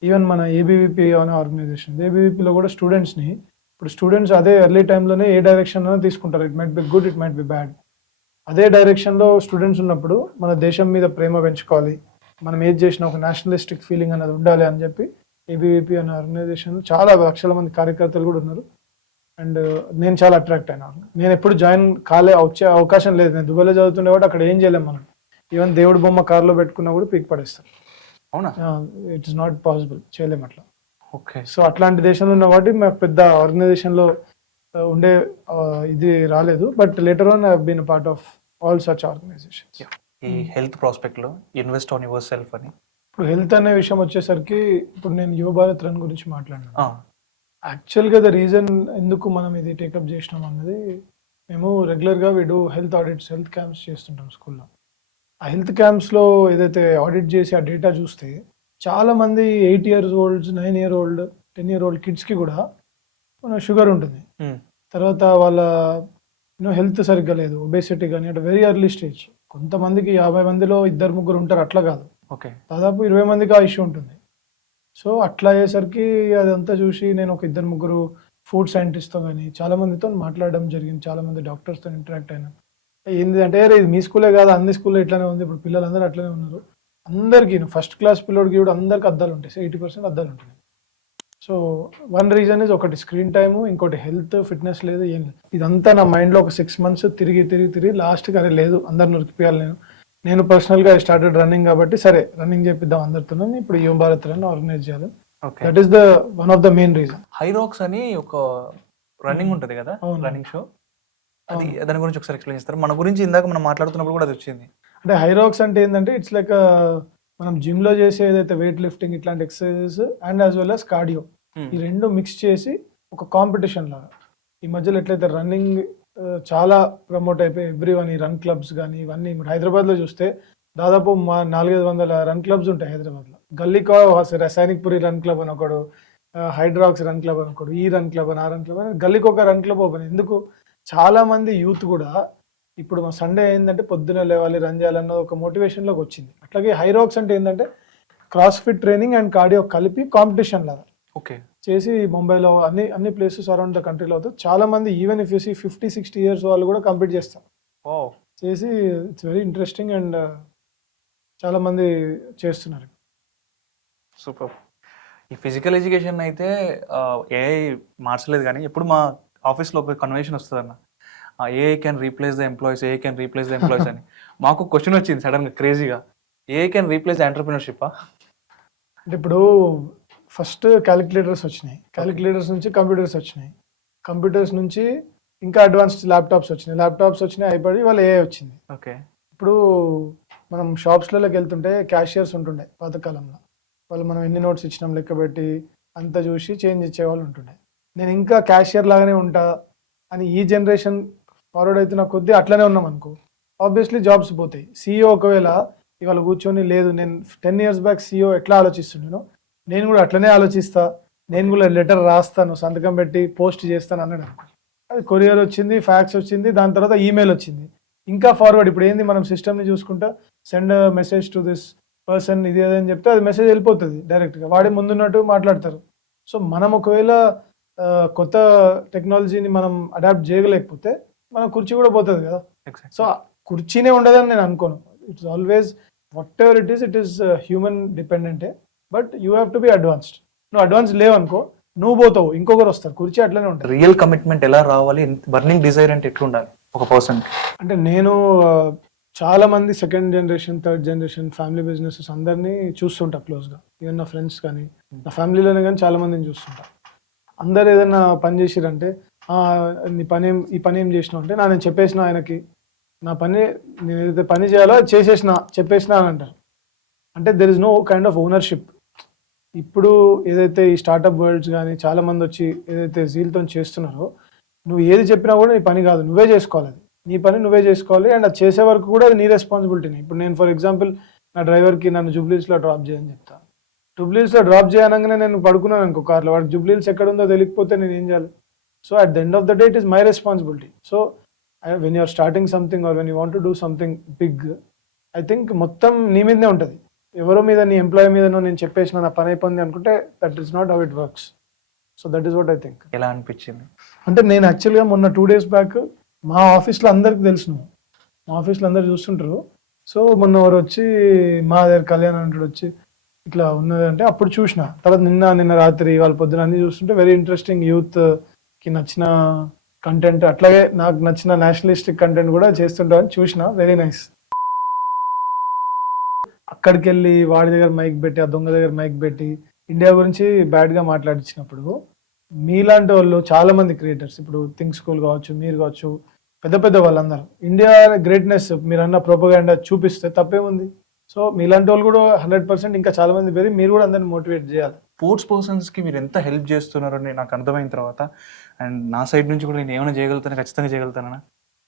ఈవెన్ మన ఏబీవీపీ అనే ఆర్గనైజేషన్, ఏబీవీపీలో కూడా స్టూడెంట్స్ని, ఇప్పుడు స్టూడెంట్స్ అదే ఎర్లీ టైంలోనే ఏ డైరెక్షన్లో తీసుకుంటారు, it might be good, it might be bad. అదే డైరెక్షన్లో స్టూడెంట్స్ ఉన్నప్పుడు మన దేశం మీద ప్రేమ పెంచుకోవాలి, మనం ఏది చేసినా ఒక నేషనలిస్టిక్ ఫీలింగ్ అనేది ఉండాలి అని చెప్పి ఏబీవీపీ అనే ఆర్గనైజేషన్ చాలా లక్షల మంది కార్యకర్తలు కూడా ఉన్నారు. అండ్ నేను చాలా అట్రాక్ట్ అయినా. నేను ఎప్పుడు జాయిన్ వచ్చే అవకాశం లేదు, నేను దుబాయ్లో చదువుతుండే కూడా అక్కడ ఏం చేయలేము మనం. ఈవెన్ దేవుడి బొమ్మ కార్లో పెట్టుకున్నా కూడా పీక్ పడేస్తారు. అవునా? ఇట్ ఇస్ నాట్ పాసిబుల్, చేయలేము అట్లా. ఓకే. సో అట్లాంటి దేశంలో ఉన్న వాటి మాకు పెద్ద ఆర్గనైజేషన్లో ఉండే ఇది రాలేదు. But later on I have been part of all such organisations. ఈ హెల్త్ ప్రాస్పెక్ట్లో ఇన్వెస్ట్ ఆన్ యువర్ సెల్ఫ్ అని, ఇప్పుడు హెల్త్ అనే విషయం వచ్చేసరికి, ఇప్పుడు నేను యువ భారత్ రన్ గురించి మాట్లాడినాను. యాక్చువల్గా ద రీజన్ ఎందుకు మనం ఇది టేకప్ చేసినాం అన్నది, మేము రెగ్యులర్గా do health audits, health camps చేస్తుంటాం స్కూల్లో. ఆ హెల్త్ క్యాంప్స్లో ఏదైతే ఆడిట్ చేసి ఆ డేటా చూస్తే చాలామంది 8 years old, 9 year old, 10 year old కిడ్స్కి కూడా షుగర్ ఉంటుంది. తర్వాత వాళ్ళ హెల్త్ సరిగ్గా లేదు, ఒబేసిటీ కానీ, అంటే వెరీ ఎర్లీ స్టేజ్. కొంతమందికి 50 మందిలో 2-3 ఉంటారు, అట్లా కాదు, ఓకే, దాదాపు 20 మందికి ఆ ఇష్యూ ఉంటుంది. సో అట్లా అయ్యేసరికి అదంతా చూసి నేను ఒక 2-3 ఫుడ్ సైంటిస్ట్తో కానీ చాలా మందితో మాట్లాడడం జరిగింది, చాలా మంది డాక్టర్స్తో ఇంటరాక్ట్ అయినా. ఏంది అంటే, ఇది మీ స్కూలే కాదు, అన్ని స్కూల్లో ఇట్లానే ఉంది, ఇప్పుడు పిల్లలందరూ అట్లనే ఉన్నారు. అందరికీ ఫస్ట్ క్లాస్ పిల్లోడికి కూడా అందరికి అద్దాలు ఉంటాయి, 80% అద్దాలు ఉంటాయి. సో వన్ రీజన్ ఇస్ ఒకటి స్క్రీన్ టైము, ఇంకోటి హెల్త్, ఫిట్నెస్ లేదు, ఏం లేదు. ఇదంతా నా మైండ్లో ఒక 6 months తిరిగి లాస్ట్కి అరే లేదు, అందరిని ఉరికిపోయాలి. నేను పర్సనల్గా స్టార్టెడ్ రన్నింగ్ కాబట్టి, సరే రన్నింగ్ చేపిద్దాం అందరితో, ఇప్పుడు యువ భారత్ రన్ ఆర్గనైజ్ చేయాలి. That is the one of the main reason. Hyrox అని ఒక రన్నింగ్ ఉంటుంది కదా, రన్నింగ్ షో, అది దాని గురించి ఒకసారి ఎక్స్ప్లెయిన్ చేస్తారు. మన గురించి ఇందాక మనం మాట్లాడుతున్నప్పుడు కూడా అది వచ్చింది. అంటే హైరాక్స్ అంటే ఏంటంటే, ఇట్స్ లైక్ మనం జిమ్లో చేసే ఏదైతే వెయిట్ లిఫ్టింగ్ ఇట్లాంటి exercises and as well as cardio, ఈ రెండు మిక్స్ చేసి ఒక కాంపిటీషన్ లాగా. ఈ మధ్యలో ఎట్లయితే రన్నింగ్ చాలా ప్రమోట్ అయిపోయి ఎవ్రీవన్, ఈ రన్ క్లబ్స్ కానీ ఇవన్నీ, హైదరాబాద్లో చూస్తే దాదాపు 400-500 రన్ క్లబ్స్ ఉంటాయి హైదరాబాద్లో. గల్లీకో రసాయనిక్ పురి రన్ క్లబ్ అని ఒకడు, హైడ్రాక్స్ రన్ క్లబ్ అని ఒకడు, ఈ రన్ క్లబ్ అని, ఆ రన్ క్లబ్ అని, గల్లీకి ఒక రన్ క్లబ్ ఓపెన్. ఎందుకు? చాలా మంది యూత్ కూడా ఇప్పుడు మా సండే ఏంటంటే పొద్దున లేవాలి, రన్ చేయాలన్న ఒక మోటివేషన్లోకి వచ్చింది. అట్లాగే హైరాక్స్ అంటే ఏంటంటే cross fit training and cardio కలిపి కాంపిటీషన్ లాగా ఓకే చేసి ముంబైలో అన్ని ప్లేసెస్ అరౌండ్ ద కంట్రీలో అవుతుంది. చాలా మంది even if you see 50-60 years వాళ్ళు కూడా కంపీట్ చేస్తారు. చేసి ఇట్స్ వెరీ ఇంట్రెస్టింగ్ అండ్ చాలా మంది చేస్తున్నారు. సూపర్. ఈ ఫిజికల్ ఎడ్యుకేషన్ అయితే ఏఐ మార్చలేదు, కానీ ఎప్పుడు మా ఆఫీస్లో ఒక కన్వెన్షన్ వస్తుంది అన్న, AI can replace the employees, AI can replace the employees అని. మాకు క్వశ్చన్ వచ్చింది సడన్గా క్రేజీగా, AI can replace the entrepreneurship? అంటే ఇప్పుడు ఫస్ట్ క్యాలిక్యులేటర్స్ వచ్చినాయి, క్యాలిక్యులేటర్స్ నుంచి కంప్యూటర్స్ వచ్చినాయి, కంప్యూటర్స్ నుంచి ఇంకా అడ్వాన్స్డ్ ల్యాప్టాప్స్ వచ్చినాయి అయిపోయి వాళ్ళ ఏ వచ్చింది. ఓకే. ఇప్పుడు మనం షాప్స్లలోకి వెళ్తుంటే క్యాషియర్స్ ఉంటుండే పాతకాలంలో, వాళ్ళు మనం ఎన్ని నోట్స్ ఇచ్చినాం లెక్క పెట్టి అంతా చూసి చేంజ్ ఇచ్చేవాళ్ళు ఉంటుండే. నేను ఇంకా క్యాషియర్ లాగానే ఉంటా అని ఈ జనరేషన్ ఫార్వర్డ్ అవుతున్న కొద్దీ అట్లనే ఉన్నాం అనుకో, ఆబ్వియస్లీ జాబ్స్ పోతాయి. సీఈఓ ఒకవేళ ఇవాళ కూర్చొని లేదు నేను 10 years బ్యాక్ సీఈఓ ఎట్లా ఆలోచిస్తుండేనో నేను కూడా అట్లనే ఆలోచిస్తా, నేను కూడా లెటర్ రాస్తాను, సంతకం పెట్టి పోస్ట్ చేస్తాను అన్నాడు అనుకో, అది కొరియర్ వచ్చింది, ఫ్యాక్స్ వచ్చింది, దాని తర్వాత ఈమెయిల్ వచ్చింది, ఇంకా ఫార్వర్డ్. ఇప్పుడు ఏంది మనం సిస్టమ్ని చూసుకుంటా send message to this person ఇది అదని చెప్తే అది మెసేజ్ వెళ్ళిపోతుంది డైరెక్ట్గా, వాడే ముందున్నట్టు మాట్లాడతారు. సో మనం ఒకవేళ కొత్త టెక్నాలజీని మనం అడాప్ట్ చేయలేకపోతే మన కుర్చీ కూడా పోతుంది కదా. సో కుర్చీనే ఉండదని నేను అనుకోను. It's always whatever it is human డిపెండెంటే, but you have to be advanced. నువ్వు అడ్వాన్స్ లేవనుకో నువ్వు పోతావు, ఇంకొకరు వస్తారు, కుర్చీ అట్లనే ఉంటుంది. రియల్ కమిట్మెంట్ ఎలా రావాలి, బర్నింగ్ డిజైర్ అంటే ఎట్లుండాలి ఒక పర్సన్? అంటే నేను చాలా మంది second generation, third generation family businesses అందరినీ చూస్తుంటా క్లోజ్గా. ఈవెన్ నా ఫ్రెండ్స్ కానీ నా ఫ్యామిలీలోనే కానీ చాలా మందిని చూస్తుంటా. అందరు ఏదైనా పని చేసిరంటే నీ ఈ పని ఏం చేసినావు అంటే నేను చెప్పేసిన ఆయనకి, నా పని నేను ఏదైతే పని చేయాలో అది చెప్పేసిన అని అంటారు. అంటే there is no kind of ownership. ఇప్పుడు ఏదైతే ఈ స్టార్టప్ వరల్డ్స్ కానీ చాలా మంది వచ్చి ఏదైతే జీల్తో చేస్తున్నారో, నువ్వు ఏది చెప్పినా కూడా నీ పని కాదు, నువ్వే చేసుకోవాలి. అది నీ పని నువ్వే చేసుకోవాలి, అండ్ అది చేసే వరకు కూడా అది నీ రెస్పాన్సిబిలిటీని. ఇప్పుడు నేను ఫర్ ఎగ్జాంపుల్ నా డ్రైవర్కి నన్ను జూబ్లీహిల్స్లో డ్రాప్ చేయని చెప్తాను. జూబ్లీహిల్స్లో డ్రాప్ చేయనగానే నేను పడుకున్నాను అనుకో కార్లో, వాడికి జూబ్లీహిల్స్ ఎక్కడ ఉందో తెలియకపోతే నేను ఏం చేయాలి? So at the end of the day it is my responsibility. So when you're starting something or when you want to do something big, I think మొత్తం నీ మీదనే ఉంటుంది. ఎవరో మీద, నీ ఎంప్లాయీ మీదనో నేను చెప్పేసిన నా పని అయిపోయింది అనుకుంటే that is not how it works. So that is what I think. ఎలా అనిపించింది అంటే నేను యాక్చువల్గా మొన్న 2 days బ్యాక్ మా ఆఫీస్లో అందరికి తెలుసు, మా ఆఫీస్లో అందరు చూస్తుంటారు. సో మొన్న ఎవరు వచ్చి మా దగ్గర కళ్యాణ్ అంటాడు వచ్చి ఇట్లా ఉన్నది అంటే అప్పుడు చూసిన. తర్వాత నిన్న రాత్రి వాళ్ళ పొద్దున అన్ని చూస్తుంటే వెరీ ఇంట్రెస్టింగ్, యూత్కి నచ్చిన కంటెంట్, అట్లాగే నాకు నచ్చిన నేషనలిస్టిక్ కంటెంట్ కూడా చేస్తుంటామని చూసిన. Very nice. అక్కడికి వెళ్ళి వాడి దగ్గర మైక్ పెట్టి, ఆ దొంగ దగ్గర మైక్ పెట్టి ఇండియా గురించి బ్యాడ్గా మాట్లాడించినప్పుడు మీలాంటి వాళ్ళు చాలా మంది క్రియేటర్స్, ఇప్పుడు థింక్ స్కూల్ కావచ్చు, మీరు కావచ్చు, పెద్ద పెద్ద వాళ్ళందరూ ఇండియా గ్రేట్నెస్ మీరు అన్న ప్రోపగాండా చూపిస్తే తప్పేముంది? సో మీలాంటి వాళ్ళు కూడా 100% ఇంకా చాలా మంది పేరు, మీరు కూడా అందరిని మోటివేట్ చేయాలి. స్పోర్ట్స్ పర్సన్స్కి మీరు ఎంత హెల్ప్ చేస్తున్నారని నాకు అర్థమైన తర్వాత, అండ్ నా సైడ్ నుంచి కూడా నేను ఏమైనా చేయగలుగుతాను, ఖచ్చితంగా చేయగలుగుతానా.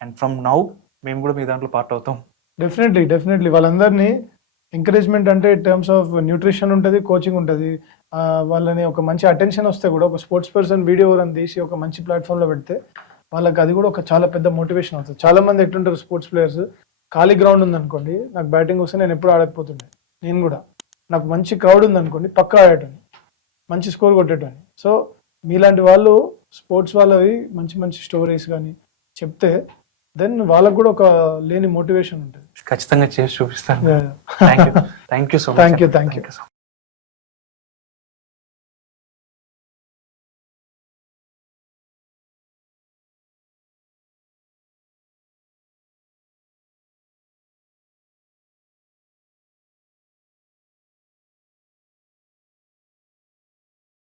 అండ్ ఫ్రమ్ నౌ మేము కూడా మీ దాంట్లో పార్ట్ అవుతాం. డెఫినెట్లీ వాళ్ళందరినీ ఎంకరేజ్మెంట్ అంటే టర్మ్స్ ఆఫ్ న్యూట్రిషన్ ఉంటుంది, కోచింగ్ ఉంటుంది. వాళ్ళని ఒక మంచి అటెన్షన్ వస్తే కూడా ఒక స్పోర్ట్స్ పర్సన్ వీడియో అని తీసి ఒక మంచి ప్లాట్ఫామ్లో పెడితే వాళ్ళకి అది కూడా ఒక చాలా పెద్ద మోటివేషన్ అవుతుంది. చాలా మంది ఎట్లుంటారు స్పోర్ట్స్ ప్లేయర్స్, ఖాళీ గ్రౌండ్ ఉందనుకోండి, నాకు బ్యాటింగ్ వస్తే నేను ఎప్పుడు ఆడకపోతుండే, నేను కూడా నాకు మంచి క్రౌడ్ ఉందనుకోండి పక్కా ఆడేటని, మంచి స్కోర్ కొట్టేటని. సో మీలాంటి వాళ్ళు స్పోర్ట్స్ వాళ్ళవి మంచి మంచి స్టోరీస్ కానీ చెప్తే దెన్ వాళ్ళకు కూడా ఒక లేని మోటివేషన్ ఉంటుంది. ఖచ్చితంగా చేసి చూపిస్తాను. Yeah. Thank you so thank you.